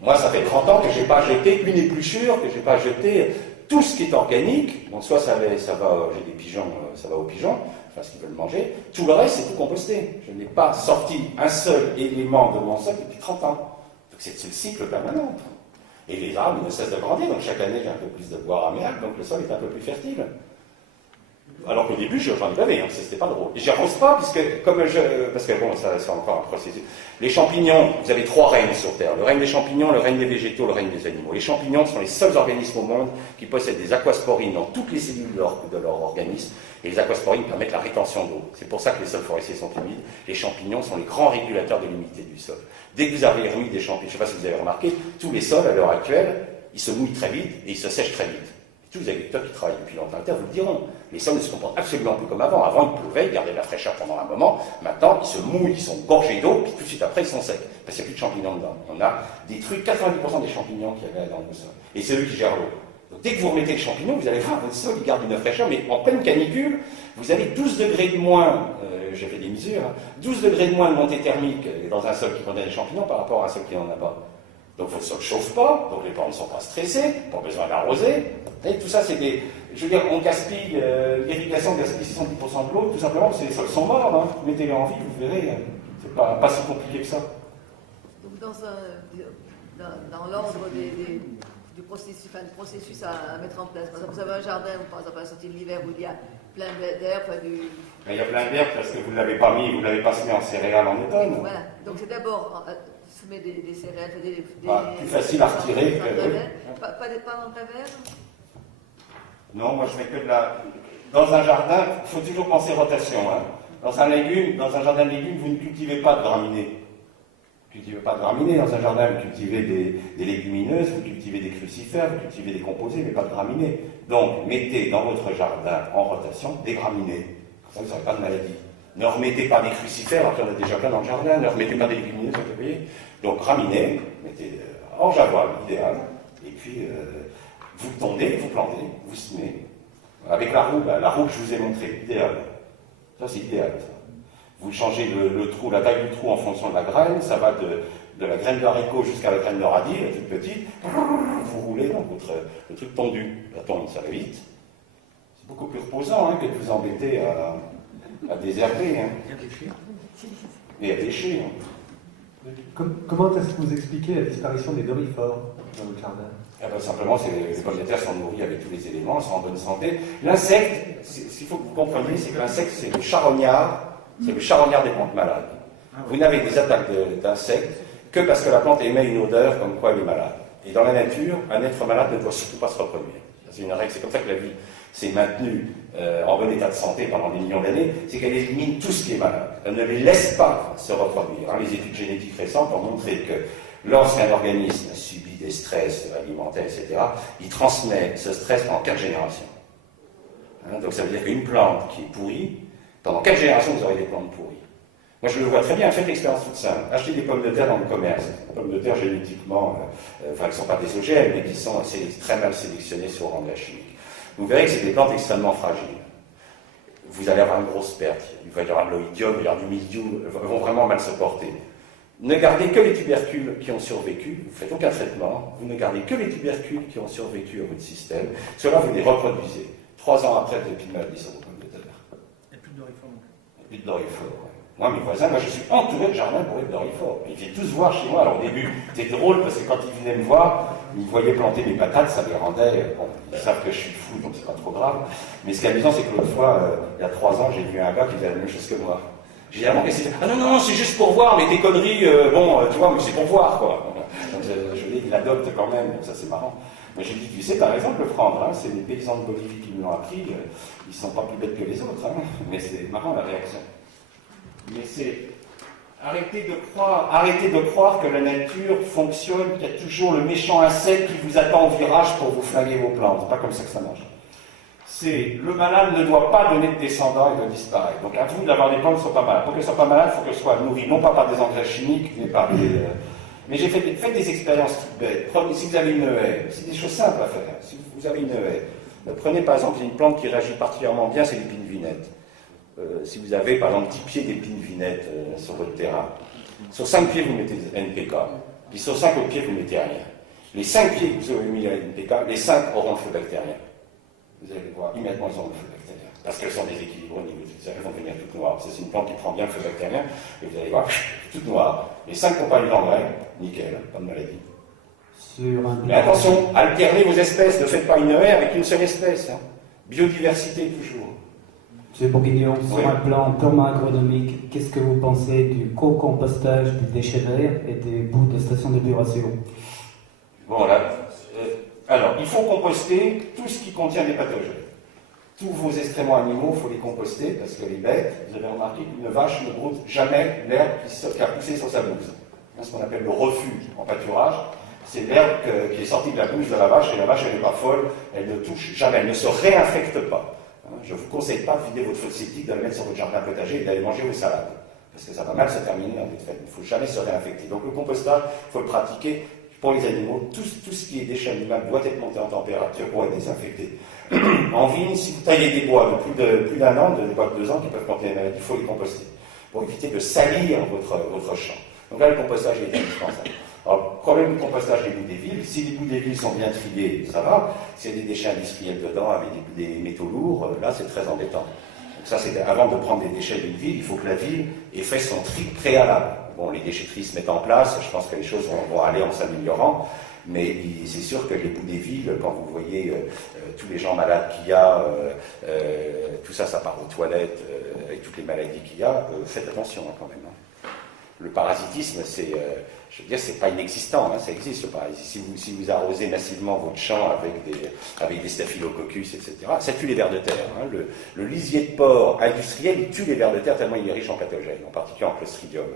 Moi, ça fait 30 ans que je n'ai pas jeté une épluchure, que je n'ai pas jeté tout ce qui est organique. Donc, soit ça va, j'ai des pigeons, ça va aux pigeons, enfin, ce qu'ils veulent manger. Tout le reste, c'est tout composté. Je n'ai pas sorti un seul élément de mon sol depuis 30 ans. Donc, c'est le cycle permanent. Et les arbres ne cessent de grandir. Donc, chaque année, j'ai un peu plus de bois raméal, donc le sol est un peu plus fertile. Alors qu'au début, j'en ai bavé, c'était pas drôle. Et j'y arrose pas, parce que bon, ça c'est encore un processus. Les champignons, vous avez 3 règnes sur Terre. Le règne des champignons, le règne des végétaux, le règne des animaux. Les champignons sont les seuls organismes au monde qui possèdent des aquasporines dans toutes les cellules de leur organisme. Et les aquasporines permettent la rétention d'eau. C'est pour ça que les sols forestiers sont humides. Les champignons sont les grands régulateurs de l'humidité du sol. Dès que vous avez remis des champignons, je ne sais pas si vous avez remarqué, tous les sols, à l'heure actuelle, ils se mouillent très vite et ils se sèchent très vite. Tous les agriculteurs qui travaillent depuis longtemps à terre vous le diront. Les sols ne se comportent absolument plus comme avant. Avant, il pleuvait, ils gardaient de la fraîcheur pendant un moment. Maintenant, ils se mouillent, ils sont gorgés d'eau, puis tout de suite après, ils sont secs. Parce qu'il n'y a plus de champignons dedans. On a détruit 90% des champignons qu'il y avait dans le sol. Et c'est eux qui gèrent l'eau. Donc, dès que vous remettez le champignon, vous allez voir, votre sol il garde une fraîcheur, mais en pleine canicule, vous avez 12 degrés de moins, j'ai fait des mesures, 12 degrés de moins de montée thermique dans un sol qui contient des champignons par rapport à un sol qui n'en a pas. Donc votre sol ne chauffe pas, donc les plantes ne sont pas stressées, pas besoin d'arroser. Et tout ça, c'est des... Je veux dire, on gaspille, l'irrigation gaspille 70% de l'eau, tout simplement parce que les sols sont morts. Hein. Mettez-les en vie, vous verrez, c'est pas si compliqué que ça. Donc dans l'ordre du processus, enfin, du processus à mettre en place. Par exemple, vous avez un jardin, par exemple, à la sortie de l'hiver où il y a plein d'herbes, Il y a plein d'herbes parce que vous ne l'avez pas mis, vous ne l'avez pas semé en céréales en automne. Voilà, donc c'est d'abord semer des céréales, plus facile à retirer que... Pas en travers. Non, moi je mets que de la... Dans un jardin, il faut toujours penser rotation. Hein. Dans un jardin de légumes, vous ne cultivez pas de graminées. Vous ne cultivez pas de graminées dans un jardin, vous cultivez des légumineuses, vous cultivez des crucifères, vous cultivez des composés, mais pas de graminées. Donc, mettez dans votre jardin en rotation des graminées. Comme ça, vous n'aurez pas de maladie. Ne remettez pas des crucifères, alors qu'il y en a déjà plein dans le jardin, ne remettez pas des légumineuses, vous voyez. Donc, graminées, mettez orge à voile, idéal, et puis vous tondez, vous plantez, vous semez. Avec la roue que je vous ai montrée, idéal. Ça, c'est idéal, ça. Vous changez le trou, la taille du trou en fonction de la graine, ça va de la graine de haricot jusqu'à la graine de radis, la toute petite. Vous roulez dans le truc tendu. La tonde, ça va vite. C'est beaucoup plus reposant que de vous embêter à désherber. Hein. Et à pêcher. Hein. Comment est-ce que vous expliquez la disparition des dorifores dans votre jardin? Simplement, les pommes de terre sont nourries avec tous les éléments, elles sont en bonne santé. L'insecte, ce qu'il faut que vous compreniez, c'est que l'insecte, c'est le charognard des plantes malades. Vous n'avez des attaques d'insectes que parce que la plante émet une odeur comme quoi elle est malade. Et dans la nature, un être malade ne doit surtout pas se reproduire. C'est une règle, c'est comme ça que la vie s'est maintenue en bon état de santé pendant des millions d'années, c'est qu'elle élimine tout ce qui est malade. Elle ne les laisse pas se reproduire. Les études génétiques récentes ont montré que lorsqu'un organisme subit des stress alimentaires, etc., il transmet ce stress pendant 4 générations. Donc ça veut dire qu'une plante qui est pourrie, pendant 4 générations, vous aurez des plantes pourries. Moi, je le vois très bien. Faites l'expérience toute simple. Achetez des pommes de terre dans le commerce. Des pommes de terre génétiquement, elles ne sont pas des OGM, mais qui sont très mal sélectionnées sur le rang chimique. Vous verrez que c'est des plantes extrêmement fragiles. Vous allez avoir une grosse perte. Il va y avoir de l'oïdium, il va y avoir du mildiou, elles vont vraiment mal se porter. Ne gardez que les tubercules qui ont survécu, vous ne faites aucun traitement, vous ne gardez que les tubercules qui ont survécu à votre système. Cela, vous les reproduisez. 3 ans après, vous n'avez plus de maladie sur vos pommes de terre. Il n'y a plus de dorifort non plus. Il n'y a plus de dorifort. Ouais. Moi, mes voisins, je suis entouré de jardins pour être dorifort. Ils viennent tous voir chez moi. Alors au début, c'était drôle parce que quand ils venaient me voir, ils me voyaient planter mes patates, ça les rendait. Bon, ils savent que je suis fou, donc c'est pas trop grave. Mais ce qui est amusant, c'est que l'autre fois, il y a 3 ans, j'ai vu un gars qui faisait la même chose que moi. J'ai dit, ah non, c'est juste pour voir, mais tes conneries, tu vois, mais c'est pour voir, quoi. Donc je l'ai, il l'adopte quand même, donc ça c'est marrant. Mais j'ai dit, tu sais, t'as raison de le prendre, hein. C'est les paysans de Bolivie qui me l'ont appris, ils sont pas plus bêtes que les autres, hein. Mais c'est marrant la réaction. Mais c'est arrêtez de croire que la nature fonctionne, qu'il y a toujours le méchant insecte qui vous attend au virage pour vous flinguer vos plantes. C'est pas comme ça que ça marche. C'est le malade ne doit pas donner de descendants, il doit disparaître. Donc à vous d'avoir des plantes qui ne sont pas malades. Pour qu'elles ne soient pas malades, il faut qu'elles soient nourries, non pas par des engrais chimiques, mais par des... Mais faites des expériences toutes bêtes. Si vous avez une haie, c'est des choses simples à faire. Si vous avez une haie, prenez par exemple une plante qui réagit particulièrement bien, c'est l'épine vinette. Si vous avez par exemple 10 pieds d'épine vinette sur votre terrain, sur 5 pieds vous mettez NPK, puis sur 5 autres pieds vous mettez rien. Les 5 pieds que vous avez mis à NPK, les 5 auront le feu bactérien. Vous allez voir, immédiatement ils ont le feu bactérien. Parce qu'elles sont déséquilibrées au niveau du... Elles vont devenir toutes noires. C'est une plante qui prend bien le feu bactérien, et vous allez voir, toute noire. Les 5 compagnies d'engrais, nickel, pas de maladie. Mais attention, alternez vos espèces, ne faites pas une haie avec une seule espèce. Hein. Biodiversité toujours. Monsieur Bourguignon, sur Oui. un plan purement agronomique, qu'est-ce que vous pensez du co-compostage du déchet vert et des bouts de stations d'épuration? Bon, là, alors, il faut composter tout ce qui contient des pathogènes. Tous vos excréments animaux, il faut les composter, parce que les bêtes, vous avez remarqué qu'une vache ne broute jamais l'herbe qui a poussé sur sa blouse. C'est ce qu'on appelle le refus en pâturage. C'est l'herbe qui est sortie de la bouche de la vache, et la vache, elle n'est pas folle, elle ne touche jamais, elle ne se réinfecte pas. Je ne vous conseille pas de vider votre fosse septique, de la mettre sur votre jardin potager et d'aller manger vos salades. Parce que ça va mal se terminer en défaite. Il ne faut jamais se réinfecter. Donc le compostage, il faut le pratiquer. Je pour les animaux, tout ce qui est déchet animal doit être monté en température pour être désinfecté. En vigne, si vous taillez des bois de plus d'un an, des bois de 2 ans qui peuvent contenir des maladies, il faut les composter pour éviter de salir votre champ. Donc là, le compostage est indispensable. Alors, problème du compostage des boues des villes, si les boues des villes sont bien triées, ça va. S'il y a des déchets industriels dedans avec des métaux lourds, là, c'est très embêtant. Donc ça, c'est avant de prendre des déchets d'une ville, il faut que la ville ait fait son tri préalable. Bon, les déchetteries se mettent en place, je pense que les choses vont aller en s'améliorant, mais c'est sûr que les bouts des villes, quand vous voyez tous les gens malades qu'il y a, tout ça, ça part aux toilettes, avec toutes les maladies qu'il y a, faites attention quand même. Le parasitisme, je veux dire, c'est pas inexistant, ça existe le parasitisme. Si vous arrosez massivement votre champ avec des staphylococcus, etc., ça tue les vers de terre. Le lisier de porc industriel, il tue les vers de terre tellement il est riche en pathogènes, en particulier en Clostridium.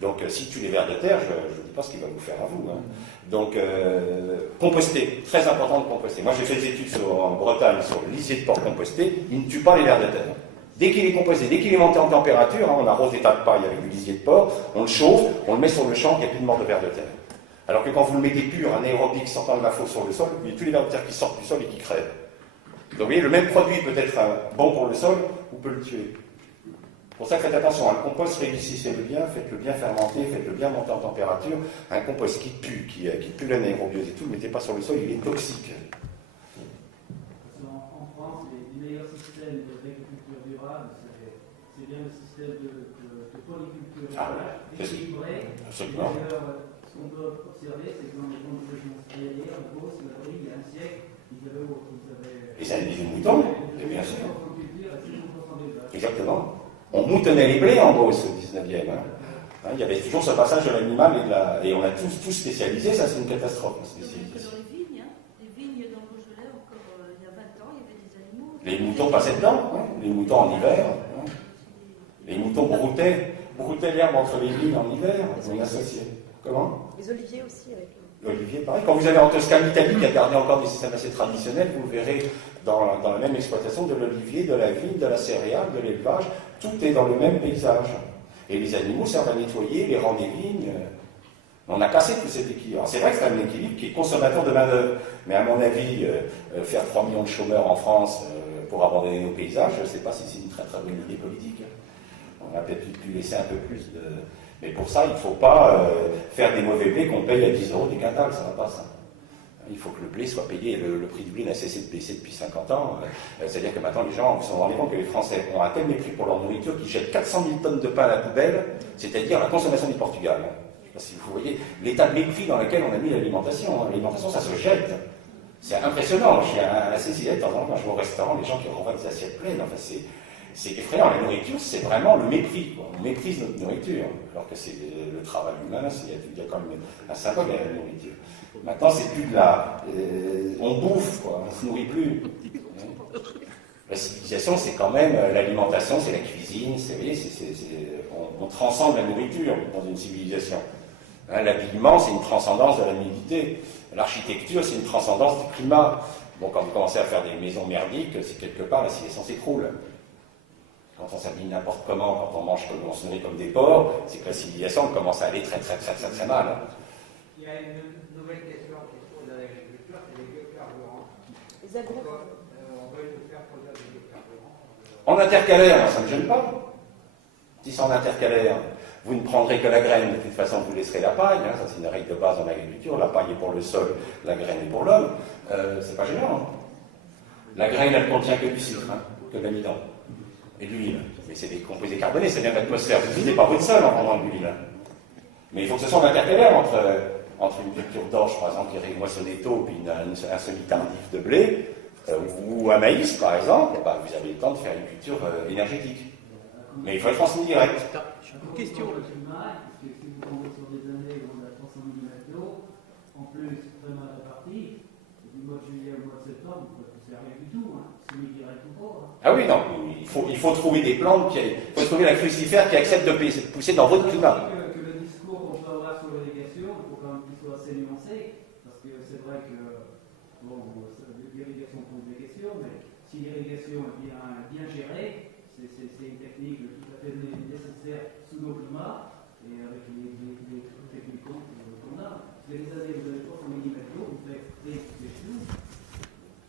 Donc, s'il tue les vers de terre, je ne dis pas ce qu'il va vous faire à vous. Donc, composter, très important de composter. Moi, j'ai fait des études en Bretagne sur le lisier de porc composté, il ne tue pas les vers de terre. Dès qu'il est composté, dès qu'il est monté en température, on arrose des tas de paille avec du lisier de porc, on le chauffe, on le met sur le champ, il n'y a plus de mort de vers de terre. Alors que quand vous le mettez pur, un aérobique sortant de la fosse sur le sol, il y a tous les vers de terre qui sortent du sol et qui crèvent. Donc vous voyez, le même produit peut être bon pour le sol ou peut le tuer. Pour ça, faites attention, un compost, réussissez-le bien, faites-le bien fermenter, faites-le bien monter en température. Un compost qui pue, qui pue l'anaérobiose et tout, ne le mettez pas sur le sol, il est toxique. En France, les meilleurs systèmes d'agriculture durable, c'est bien le système de polyculture équilibrée. Absolument. D'ailleurs, ce qu'on peut observer, c'est que dans les grandes régions hospitalières, en Beauce, il y a un siècle, ils avaient Et ça a des moutons, bien sûr. Exactement. On moutonnait les blés en Beauce au 19e. Il y avait toujours ce passage de l'animal et on a tous spécialisé, ça c'est une catastrophe. Dans les vignes dans le Beaujolais, encore il y a 20 ans, il y avait des animaux. Les moutons passaient dedans, les moutons en hiver. Les moutons broutaient l'herbe entre les vignes en hiver, on y associait. Comment? Les oliviers aussi avec l'olivier, pareil. Quand vous allez en Toscane, Italie, qui a gardé encore des systèmes assez traditionnels, vous verrez dans la même exploitation de l'olivier, de la vigne, de la céréale, de l'élevage, tout est dans le même paysage. Et les animaux servent à nettoyer les rangs des vignes. On a cassé tout cet équilibre. C'est vrai que c'est un équilibre qui est consommateur de main-d'œuvre. Mais à mon avis, faire 3 millions de chômeurs en France pour abandonner nos paysages, je ne sais pas si c'est une très très bonne idée politique. On a peut-être pu laisser un peu plus de... Mais pour ça, il ne faut pas faire des mauvais blés qu'on paye à 10 € du quintal, ça ne va pas ça. Il faut que le blé soit payé. Le prix du blé n'a cessé de baisser depuis 50 ans. C'est-à-dire que maintenant, les gens se sont rendus compte que les Français ont un tel mépris pour leur nourriture qu'ils jettent 400 000 tonnes de pain à la poubelle, c'est-à-dire la consommation du Portugal. Je ne sais pas si vous voyez l'état de mépris dans lequel on a mis l'alimentation. L'alimentation, ça se jette. C'est impressionnant. Je suis assez de temps en temps, quand je vais au restaurant, les gens qui renvoient des assiettes pleines. Enfin, c'est effrayant. La nourriture, c'est vraiment le mépris. On méprise notre nourriture. Alors que c'est le travail humain, il y a quand même un symbole à la nourriture. Maintenant, c'est plus de on bouffe, quoi. On ne se nourrit plus. La civilisation, c'est quand même l'alimentation, c'est la cuisine, vous voyez, on transcende la nourriture dans une civilisation. L'habillement, c'est une transcendance de la nudité. L'architecture, c'est une transcendance du climat. Bon, quand vous commencez à faire des maisons merdiques, c'est quelque part la civilisation s'écroule. Quand on s'habille n'importe comment, quand on mange comme on se nourrit comme des porcs, c'est que la civilisation commence à aller très très très très très mal. Il y a une nouvelle question qui se pose à l'agriculture, c'est les biocarburants. les agro. On veut nous faire produire des biocarburants. En intercalaire, ça ne me gêne pas. Si c'est en intercalaire, vous ne prendrez que la graine, de toute façon vous laisserez la paille, ça c'est une règle de base en agriculture, la paille est pour le sol, la graine est pour l'homme, c'est pas gênant. La graine elle contient que du sucre, que de l'amidon, et de l'huile. Mais c'est des composés carbonés, c'est bien l'atmosphère, vous ne videz pas votre sol en prenant de l'huile. Mais il faut que ce soit en intercalaire entre une culture d'orge par exemple qui est moissonnée tôt, puis un semi-tardif de blé, ou un maïs par exemple, vous avez le temps de faire une culture énergétique. Mais il faut être en semis direct. Une question. Le climat, parce que si vous tombez sur des années où on a 300 mm d'eau, en plus très mal réparti, du mois de juillet au mois de septembre, vous ne pouvez rien du tout, semis direct ou pas. Ah oui, non, il faut trouver des plantes, il faut trouver la crucifère qui accepte de pousser dans votre climat. Que le discours qu'on peut avoir sur l'irrigation, il faut quand même qu'il soit assez nuancé, parce que c'est vrai que, l'irrigation pose des questions, mais si l'irrigation est bien gérée, c'est une technique tout à fait nécessaire sous nos climats, et avec les techniques qu'on a. Parce que les années, vous avez 300 mm d'eau, vous faites des chelous.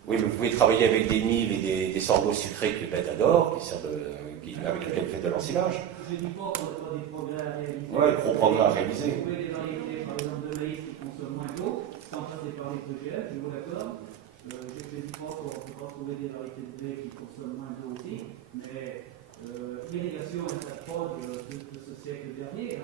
Oui, mais vous pouvez travailler avec des nives et des sorgho sucrés que les bêtes adorent, avec lesquels vous faites de l'ensilage. Je ne dis pas qu'on n'a pas des progrès à réaliser. Oui, gros progrès à réaliser. Vous trouvez des variétés, par exemple, de maïs qui consomment moins d'eau, sans passer par les OGM, je vous l'accorde. Je ne dis pas qu'on ne peut pas trouver des variétés de blé qui consomment moins d'eau aussi, mais l'irrigation est la fraude de ce siècle dernier.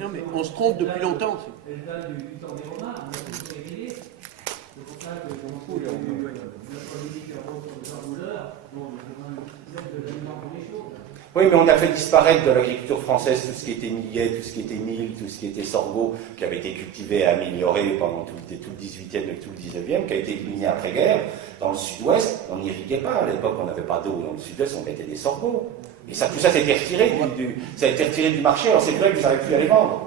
Non, mais on se trompe depuis longtemps. Elle date du temps des Romains, on a tout irrigué. C'est pour ça que la polémique à rose sur les arbouleurs, bon, vous êtes de l'aliment pour les choses. Oui, mais on a fait disparaître de l'agriculture française tout ce qui était millet, tout ce qui était mil, tout ce qui était sorgho, qui avait été cultivé et amélioré pendant tout le 18e et tout le 19e, qui a été éliminé après-guerre. Dans le sud-ouest, on n'irriguait pas. À l'époque, on n'avait pas d'eau. Dans le sud-ouest, on mettait des sorgho. Et ça, tout ça, ça a été retiré ça a été retiré du marché. Alors c'est vrai que vous n'arrivez plus à les vendre.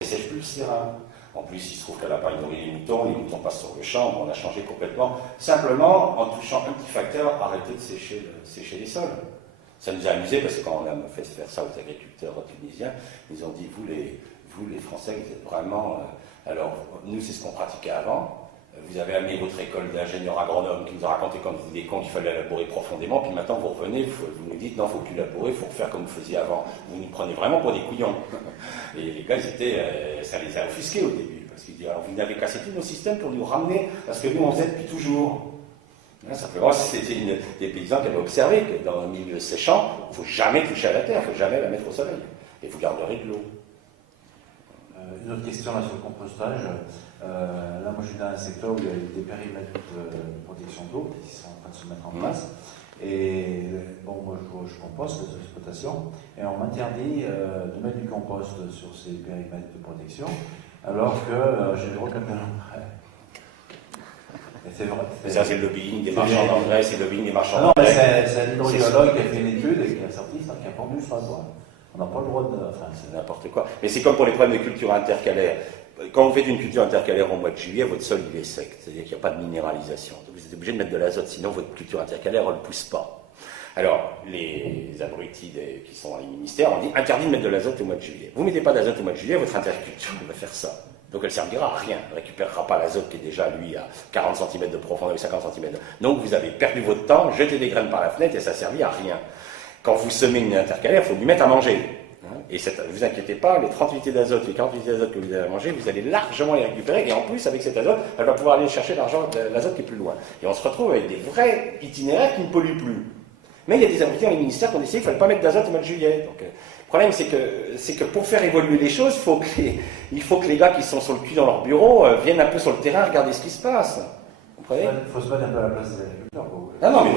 Et sèche plus le syrah. En plus, il se trouve qu'elle n'a pas nourri les moutons passent sur le champ, on a changé complètement. Simplement, en touchant un petit facteur, arrêter de sécher les sols. Ça nous a amusé parce que quand on a fait faire ça aux agriculteurs tunisiens, ils ont dit, vous les Français, vous êtes vraiment... alors, nous, c'est ce qu'on pratiquait avant. Vous avez amené votre école d'ingénieur agronome qui nous a raconté quand vous étiez con qu'il fallait labourer profondément, puis maintenant vous revenez, vous nous dites non, il ne faut plus labourer, il faut refaire comme vous faisiez avant. Vous nous prenez vraiment pour des couillons. Et les gars, ça les a offusqués au début, parce qu'ils disaient, alors vous n'avez cassé tous nos systèmes pour nous ramener, parce que nous on faisait depuis toujours. Simplement, c'était des paysans qui avaient observé que dans un milieu séchant, il ne faut jamais toucher à la terre, il ne faut jamais la mettre au soleil. Et vous garderez de l'eau. Une autre question là sur le compostage. Là, moi, je suis dans un secteur où il y a des périmètres de protection d'eau qui sont en train de se mettre en place. Et bon, moi, je composte les exploitations et on m'interdit de mettre du compost sur ces périmètres de protection, alors que j'ai le droit de le faire après. C'est vrai. Ça, c'est le lobbying des marchands d'engrais, c'est le lobbying des marchands d'engrais. Non, d'engrais. mais c'est un hydrogéologue qui a fait une étude et qui a sorti ça, qui a pendu sur la loi. On n'a pas le droit de... Enfin, c'est n'importe quoi. Mais c'est comme pour les problèmes de culture intercalaire. Quand vous faites une culture intercalaire au mois de juillet, votre sol il est sec, c'est-à-dire qu'il n'y a pas de minéralisation. Donc vous êtes obligé de mettre de l'azote, sinon votre culture intercalaire ne pousse pas. Alors, les abrutis qui sont dans les ministères ont dit interdit de mettre de l'azote au mois de juillet. Vous ne mettez pas d'azote au mois de juillet, votre interculture va faire ça. Donc elle ne servira à rien, elle ne récupérera pas l'azote qui est déjà, lui, à 40 cm de profondeur et 50 cm. Donc vous avez perdu votre temps, jeté des graines par la fenêtre et ça ne servit à rien. Quand vous semez une intercalaire, il faut lui mettre à manger. Et ne vous inquiétez pas, les 30 unités d'azote, les 40 unités d'azote que vous avez à manger, vous allez largement les récupérer. Et en plus, avec cet azote, elle va pouvoir aller chercher l'azote qui est plus loin. Et on se retrouve avec des vrais itinéraires qui ne polluent plus. Mais il y a des abrutis dans les ministères qui ont décidé qu'il ne fallait pas mettre d'azote au mois de juillet. Donc, le problème, c'est que pour faire évoluer les choses, il faut que les gars qui sont sur le cul dans leur bureau viennent un peu sur le terrain, regarder ce qui se passe. Vous comprenez ? Il faut se mettre un peu à la place des agriculteurs. Non, mais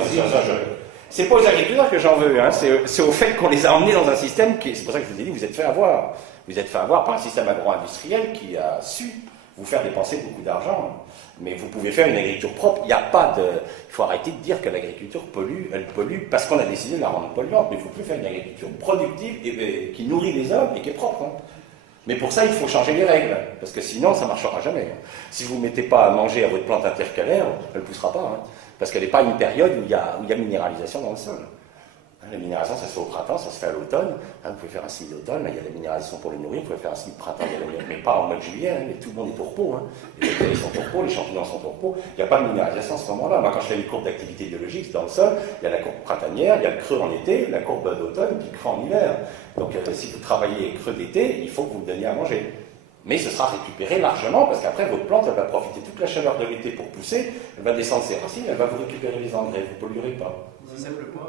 c'est pas aux agriculteurs que j'en veux, hein. C'est au fait qu'on les a emmenés dans un système qui... C'est pour ça que je vous ai dit, vous êtes fait avoir. Vous êtes fait avoir par un système agro-industriel qui a su vous faire dépenser beaucoup d'argent. Mais vous pouvez faire une agriculture propre. Il n'y a pas de... Il faut arrêter de dire que l'agriculture pollue. Elle pollue parce qu'on a décidé de la rendre polluante. Mais il faut plus faire une agriculture productive et qui nourrit les hommes et qui est propre. Hein. Mais pour ça, il faut changer les règles. Parce que sinon, ça ne marchera jamais. Si vous ne mettez pas à manger à votre plante intercalaire, elle ne poussera pas. Hein. Parce qu'elle n'est pas une période où il y a minéralisation dans le sol. La minéralisation, ça se fait au printemps, ça se fait à l'automne. Vous pouvez faire un semis d'automne, il y a la minéralisation pour le nourrir, vous pouvez faire un semis de printemps, mais pas en mois de juillet, mais tout le monde est pour pot. Les bactéries sont pour pot, les champignons sont pour pot. Il n'y a pas de minéralisation à ce moment-là. Moi, quand je fais les courbes d'activité biologique dans le sol, il y a la courbe printanière, il y a le creux en été, la courbe d'automne, puis le creux en hiver. Donc, si vous travaillez creux d'été, il faut que vous le donniez à manger. Mais ce sera récupéré largement, parce qu'après, votre plante, elle va profiter toute la chaleur de l'été pour pousser, elle va descendre ses racines, elle va vous récupérer les engrais, vous ne polluerez pas. C'est simplement...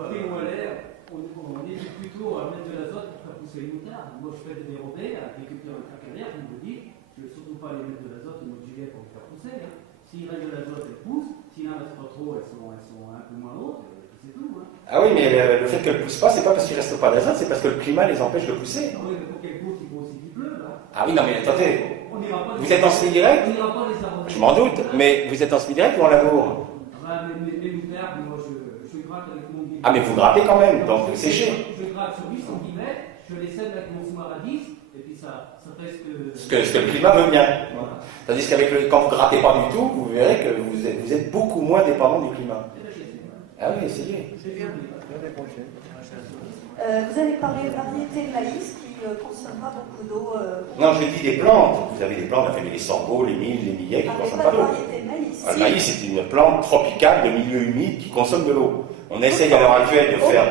On hésite plutôt à mettre de l'azote pour faire pousser les moutardes. Moi, je fais des dérobés à l'agriculteur intercalaire, je me dis, je ne vais surtout pas les mettre de l'azote au mois de juillet pour les faire pousser. Hein. S'il reste de l'azote, elles poussent. S'il n'en reste pas trop, elles sont un peu moins hautes. C'est tout. Hein. Ah oui, mais le fait qu'elles ne poussent pas, c'est pas parce qu'il ne reste pas d'azote, c'est parce que le climat les empêche de pousser. Ah oui, mais pour qu'elles poussent, il faut aussi qu'il pleuve. Hein. Ah oui, non, mais attendez. Vous êtes en semi-direct ? On n'ira pas les arroser. Je m'en doute, mais vous êtes en semi-direct ou en labour ? Les moutardes, moi, je gratte avec mon guide. Ah, mais vous grattez quand même, donc vous séchez. Je gratte sur 8 cm, je les sème avec mon fumoir à 10, et puis ça fait ce que le climat veut bien. Voilà. Tandis qu'avec quand vous grattez pas du tout, vous verrez que vous êtes beaucoup moins dépendant du climat. Ah oui, essayez. Vous avez parlé de variété de maïs qui consomme pas beaucoup d'eau. Non, je dis des plantes. Vous avez des plantes, vous avez les sorgho, les milles, les millets qui ne consomment pas d'eau. Variété de maïs. Le maïs, c'est une plante tropicale de milieu humide qui consomme de l'eau. On essaye à l'heure actuelle de faire...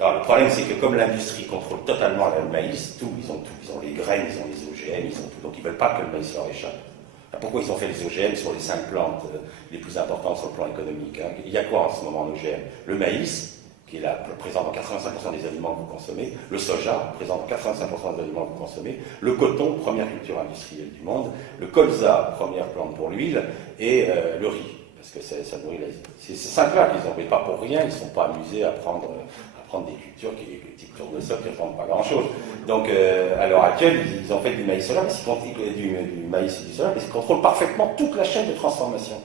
Alors, le problème, c'est que comme l'industrie contrôle totalement le maïs, tout, ils ont les graines, ils ont les OGM, ils ont tout, donc ils ne veulent pas que le maïs leur échappe. Alors, pourquoi ils ont fait les OGM sur les 5 plantes les plus importantes sur le plan économique, hein? Il y a quoi en ce moment en OGM? Le maïs, qui est là, présent dans 85% des aliments que vous consommez, le soja, présent dans 85% des aliments que vous consommez, le coton, première culture industrielle du monde, le colza, première plante pour l'huile, et le riz, parce que ça nourrit l'Asie. C'est ces 5-là qu'ils n'ont, mais pas pour rien, ils ne sont pas amusés à prendre des cultures type tournesol qui ne rendent pas grand-chose. Donc, à l'heure actuelle, ils ont fait du maïs soja, du maïs et du soja, mais ils contrôlent parfaitement toute la chaîne de transformation.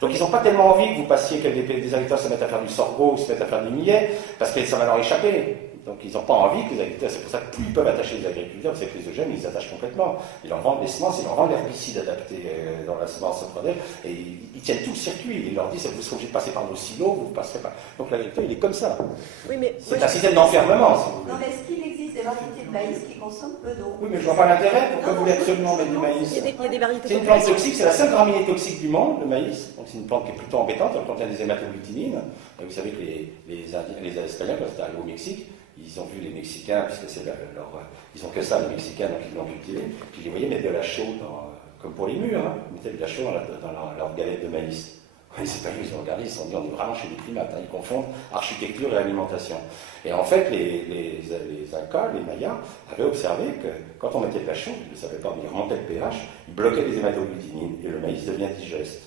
Donc, ils n'ont pas tellement envie que vous passiez, que des agriculteurs se mettent à faire du sorgho ou se mettent à faire du millet, parce que ça va leur échapper. Donc, ils n'ont pas envie que les agriculteurs, c'est pour ça que plus ils peuvent attacher les agriculteurs, c'est que les OGM, ils les attachent complètement. Ils leur vendent des semences, ils leur vendent l'herbicide adapté dans la semence produire, et ils tiennent tout le circuit. Ils leur disent, vous serez obligé de passer par nos silos, vous ne passerez pas. Donc, l'agriculteur, il est comme ça. Oui, mais c'est un système d'enfermement, si vous voulez. Non, mais est-ce qu'il existe des variétés de maïs qui consomment peu d'eau? Oui, mais je vois pas l'intérêt. Pourquoi vous voulez absolument mettre du maïs? Il y a des variétés. C'est une plante toxique, c'est la seule graminée toxique du monde, le maïs. Donc c'est une plante qui est plutôt embêtante, elle contient des hématoglutinines. Et vous savez que les Espagnols, quand ils arrivent au Mexique, ils ont vu les Mexicains, puisque c'est ils ont que ça, les Mexicains, donc ils l'ont cultivé. Puis ils les voyaient mettre de la chaux, comme pour les murs, hein. Ils mettaient de la chaux dans leur galette de maïs. Les Espagnols, ils ont regardé, ils se sont dit, on est vraiment chez les primates, hein. Ils confondent architecture et alimentation. Et en fait, les Incas, les Mayas, avaient observé que quand on mettait de la chaux, ils ne le savaient pas, mais ils remontaient le pH, ils bloquaient les hématoglutinines, et le maïs devient digeste.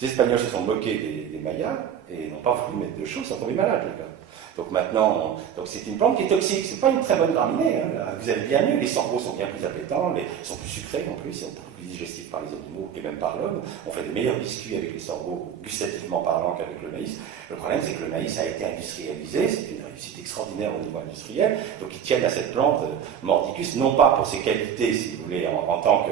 Les Espagnols se sont moqués des Mayas, et n'ont pas voulu mettre de chaux, ils sont tombés malades, les gars. Donc maintenant, c'est une plante qui est toxique, c'est pas une très bonne graminée, hein. Vous avez bien mieux, les sorgho sont bien plus appétants, ils sont plus sucrés en plus, ils sont beaucoup plus digestifs par les animaux et même par l'homme. On fait de meilleurs biscuits avec les sorgho, gustativement parlant, qu'avec le maïs. Le problème, c'est que le maïs a été industrialisé, c'est une réussite extraordinaire au niveau industriel, donc ils tiennent à cette plante mordicus, non pas pour ses qualités, si vous voulez, en tant que...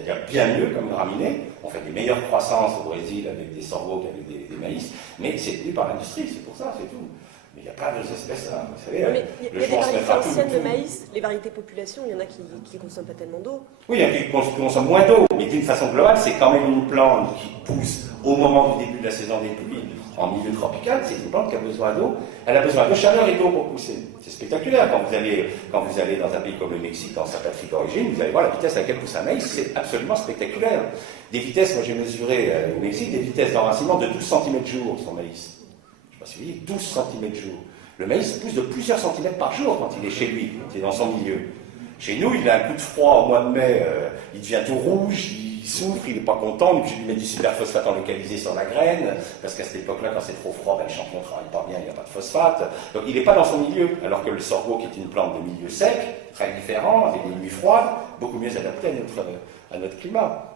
il y a bien mieux comme graminée, on fait des meilleures croissances au Brésil avec des sorgho qu'avec des maïs, mais c'est tenu par l'industrie, c'est pour ça, c'est tout. Mais il n'y a pas deux espèces là, vous savez. Il y a des variétés anciennes de maïs, les variétés population, il y en a qui ne consomment pas tellement d'eau. Oui, il y en a qui consomment moins d'eau, mais d'une façon globale, c'est quand même une plante qui pousse au moment du début de la saison des pluies en milieu tropical. C'est une plante qui a besoin d'eau. Elle a besoin de chaleur et d'eau pour pousser. C'est spectaculaire. Quand vous allez dans un pays comme le Mexique, dans sa patrie d'origine, vous allez voir la vitesse à laquelle pousse un maïs, c'est absolument spectaculaire. Des vitesses, moi j'ai mesuré au Mexique, des vitesses d'enracinement de 12 cm/jour sur maïs. Si vous voyez, 12 cm/jour. Le maïs pousse de plusieurs centimètres par jour quand il est chez lui, quand il est dans son milieu. Chez nous, il a un coup de froid au mois de mai, il devient tout rouge, il souffre, il n'est pas content, donc je lui mets du superphosphate en localisé sur la graine, parce qu'à cette époque-là, quand c'est trop froid, le champignon ne travaille pas bien, il n'y a pas de phosphate. Donc il n'est pas dans son milieu, alors que le sorgho, qui est une plante de milieu sec, très différent, avec des nuits froides, beaucoup mieux adapté à notre climat.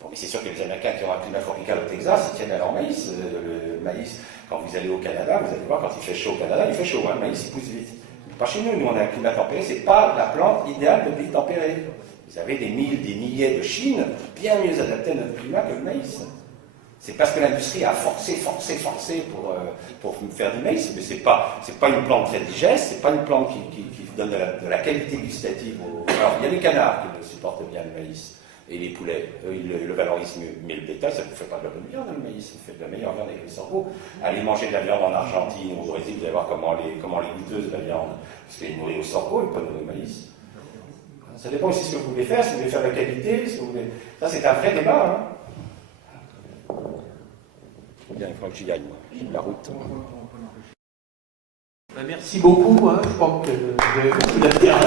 Bon, mais c'est sûr que les Américains qui ont un climat tropical au Texas, ils tiennent à leur maïs. Le maïs, quand vous allez au Canada, vous allez voir, quand il fait chaud au Canada, il fait chaud, hein, le maïs, il pousse vite. Mais pas chez nous, nous on a un climat tempéré, c'est pas la plante idéale de pays tempéré. Vous avez des milliers de Chine, bien mieux adaptés à notre climat que le maïs. C'est parce que l'industrie a forcé pour faire du maïs, mais c'est pas une plante très digeste, c'est pas une plante qui donne de la qualité gustative. Alors, il y a les canards qui le supportent bien, le maïs. Et les poulets, eux, ils le valorisent mieux. Mais le bétail, ça ne vous fait pas de la bonne viande, le maïs, ça vous fait de la meilleure viande avec le sorgho. Allez manger de la viande en Argentine ou au Brésil, vous allez voir comment les goûteuses de la viande, parce qu'elle est nourrie au sorgho et pas nourrie au maïs. Ça dépend aussi de ce que vous voulez faire, si vous voulez faire de la qualité, si vous voulez... Ça, c'est un vrai débat, hein. Bien, il faudra que j'y aille, moi. J'ai la route. Merci beaucoup, hein. Je crois que vous avez beaucoup d'intérêt.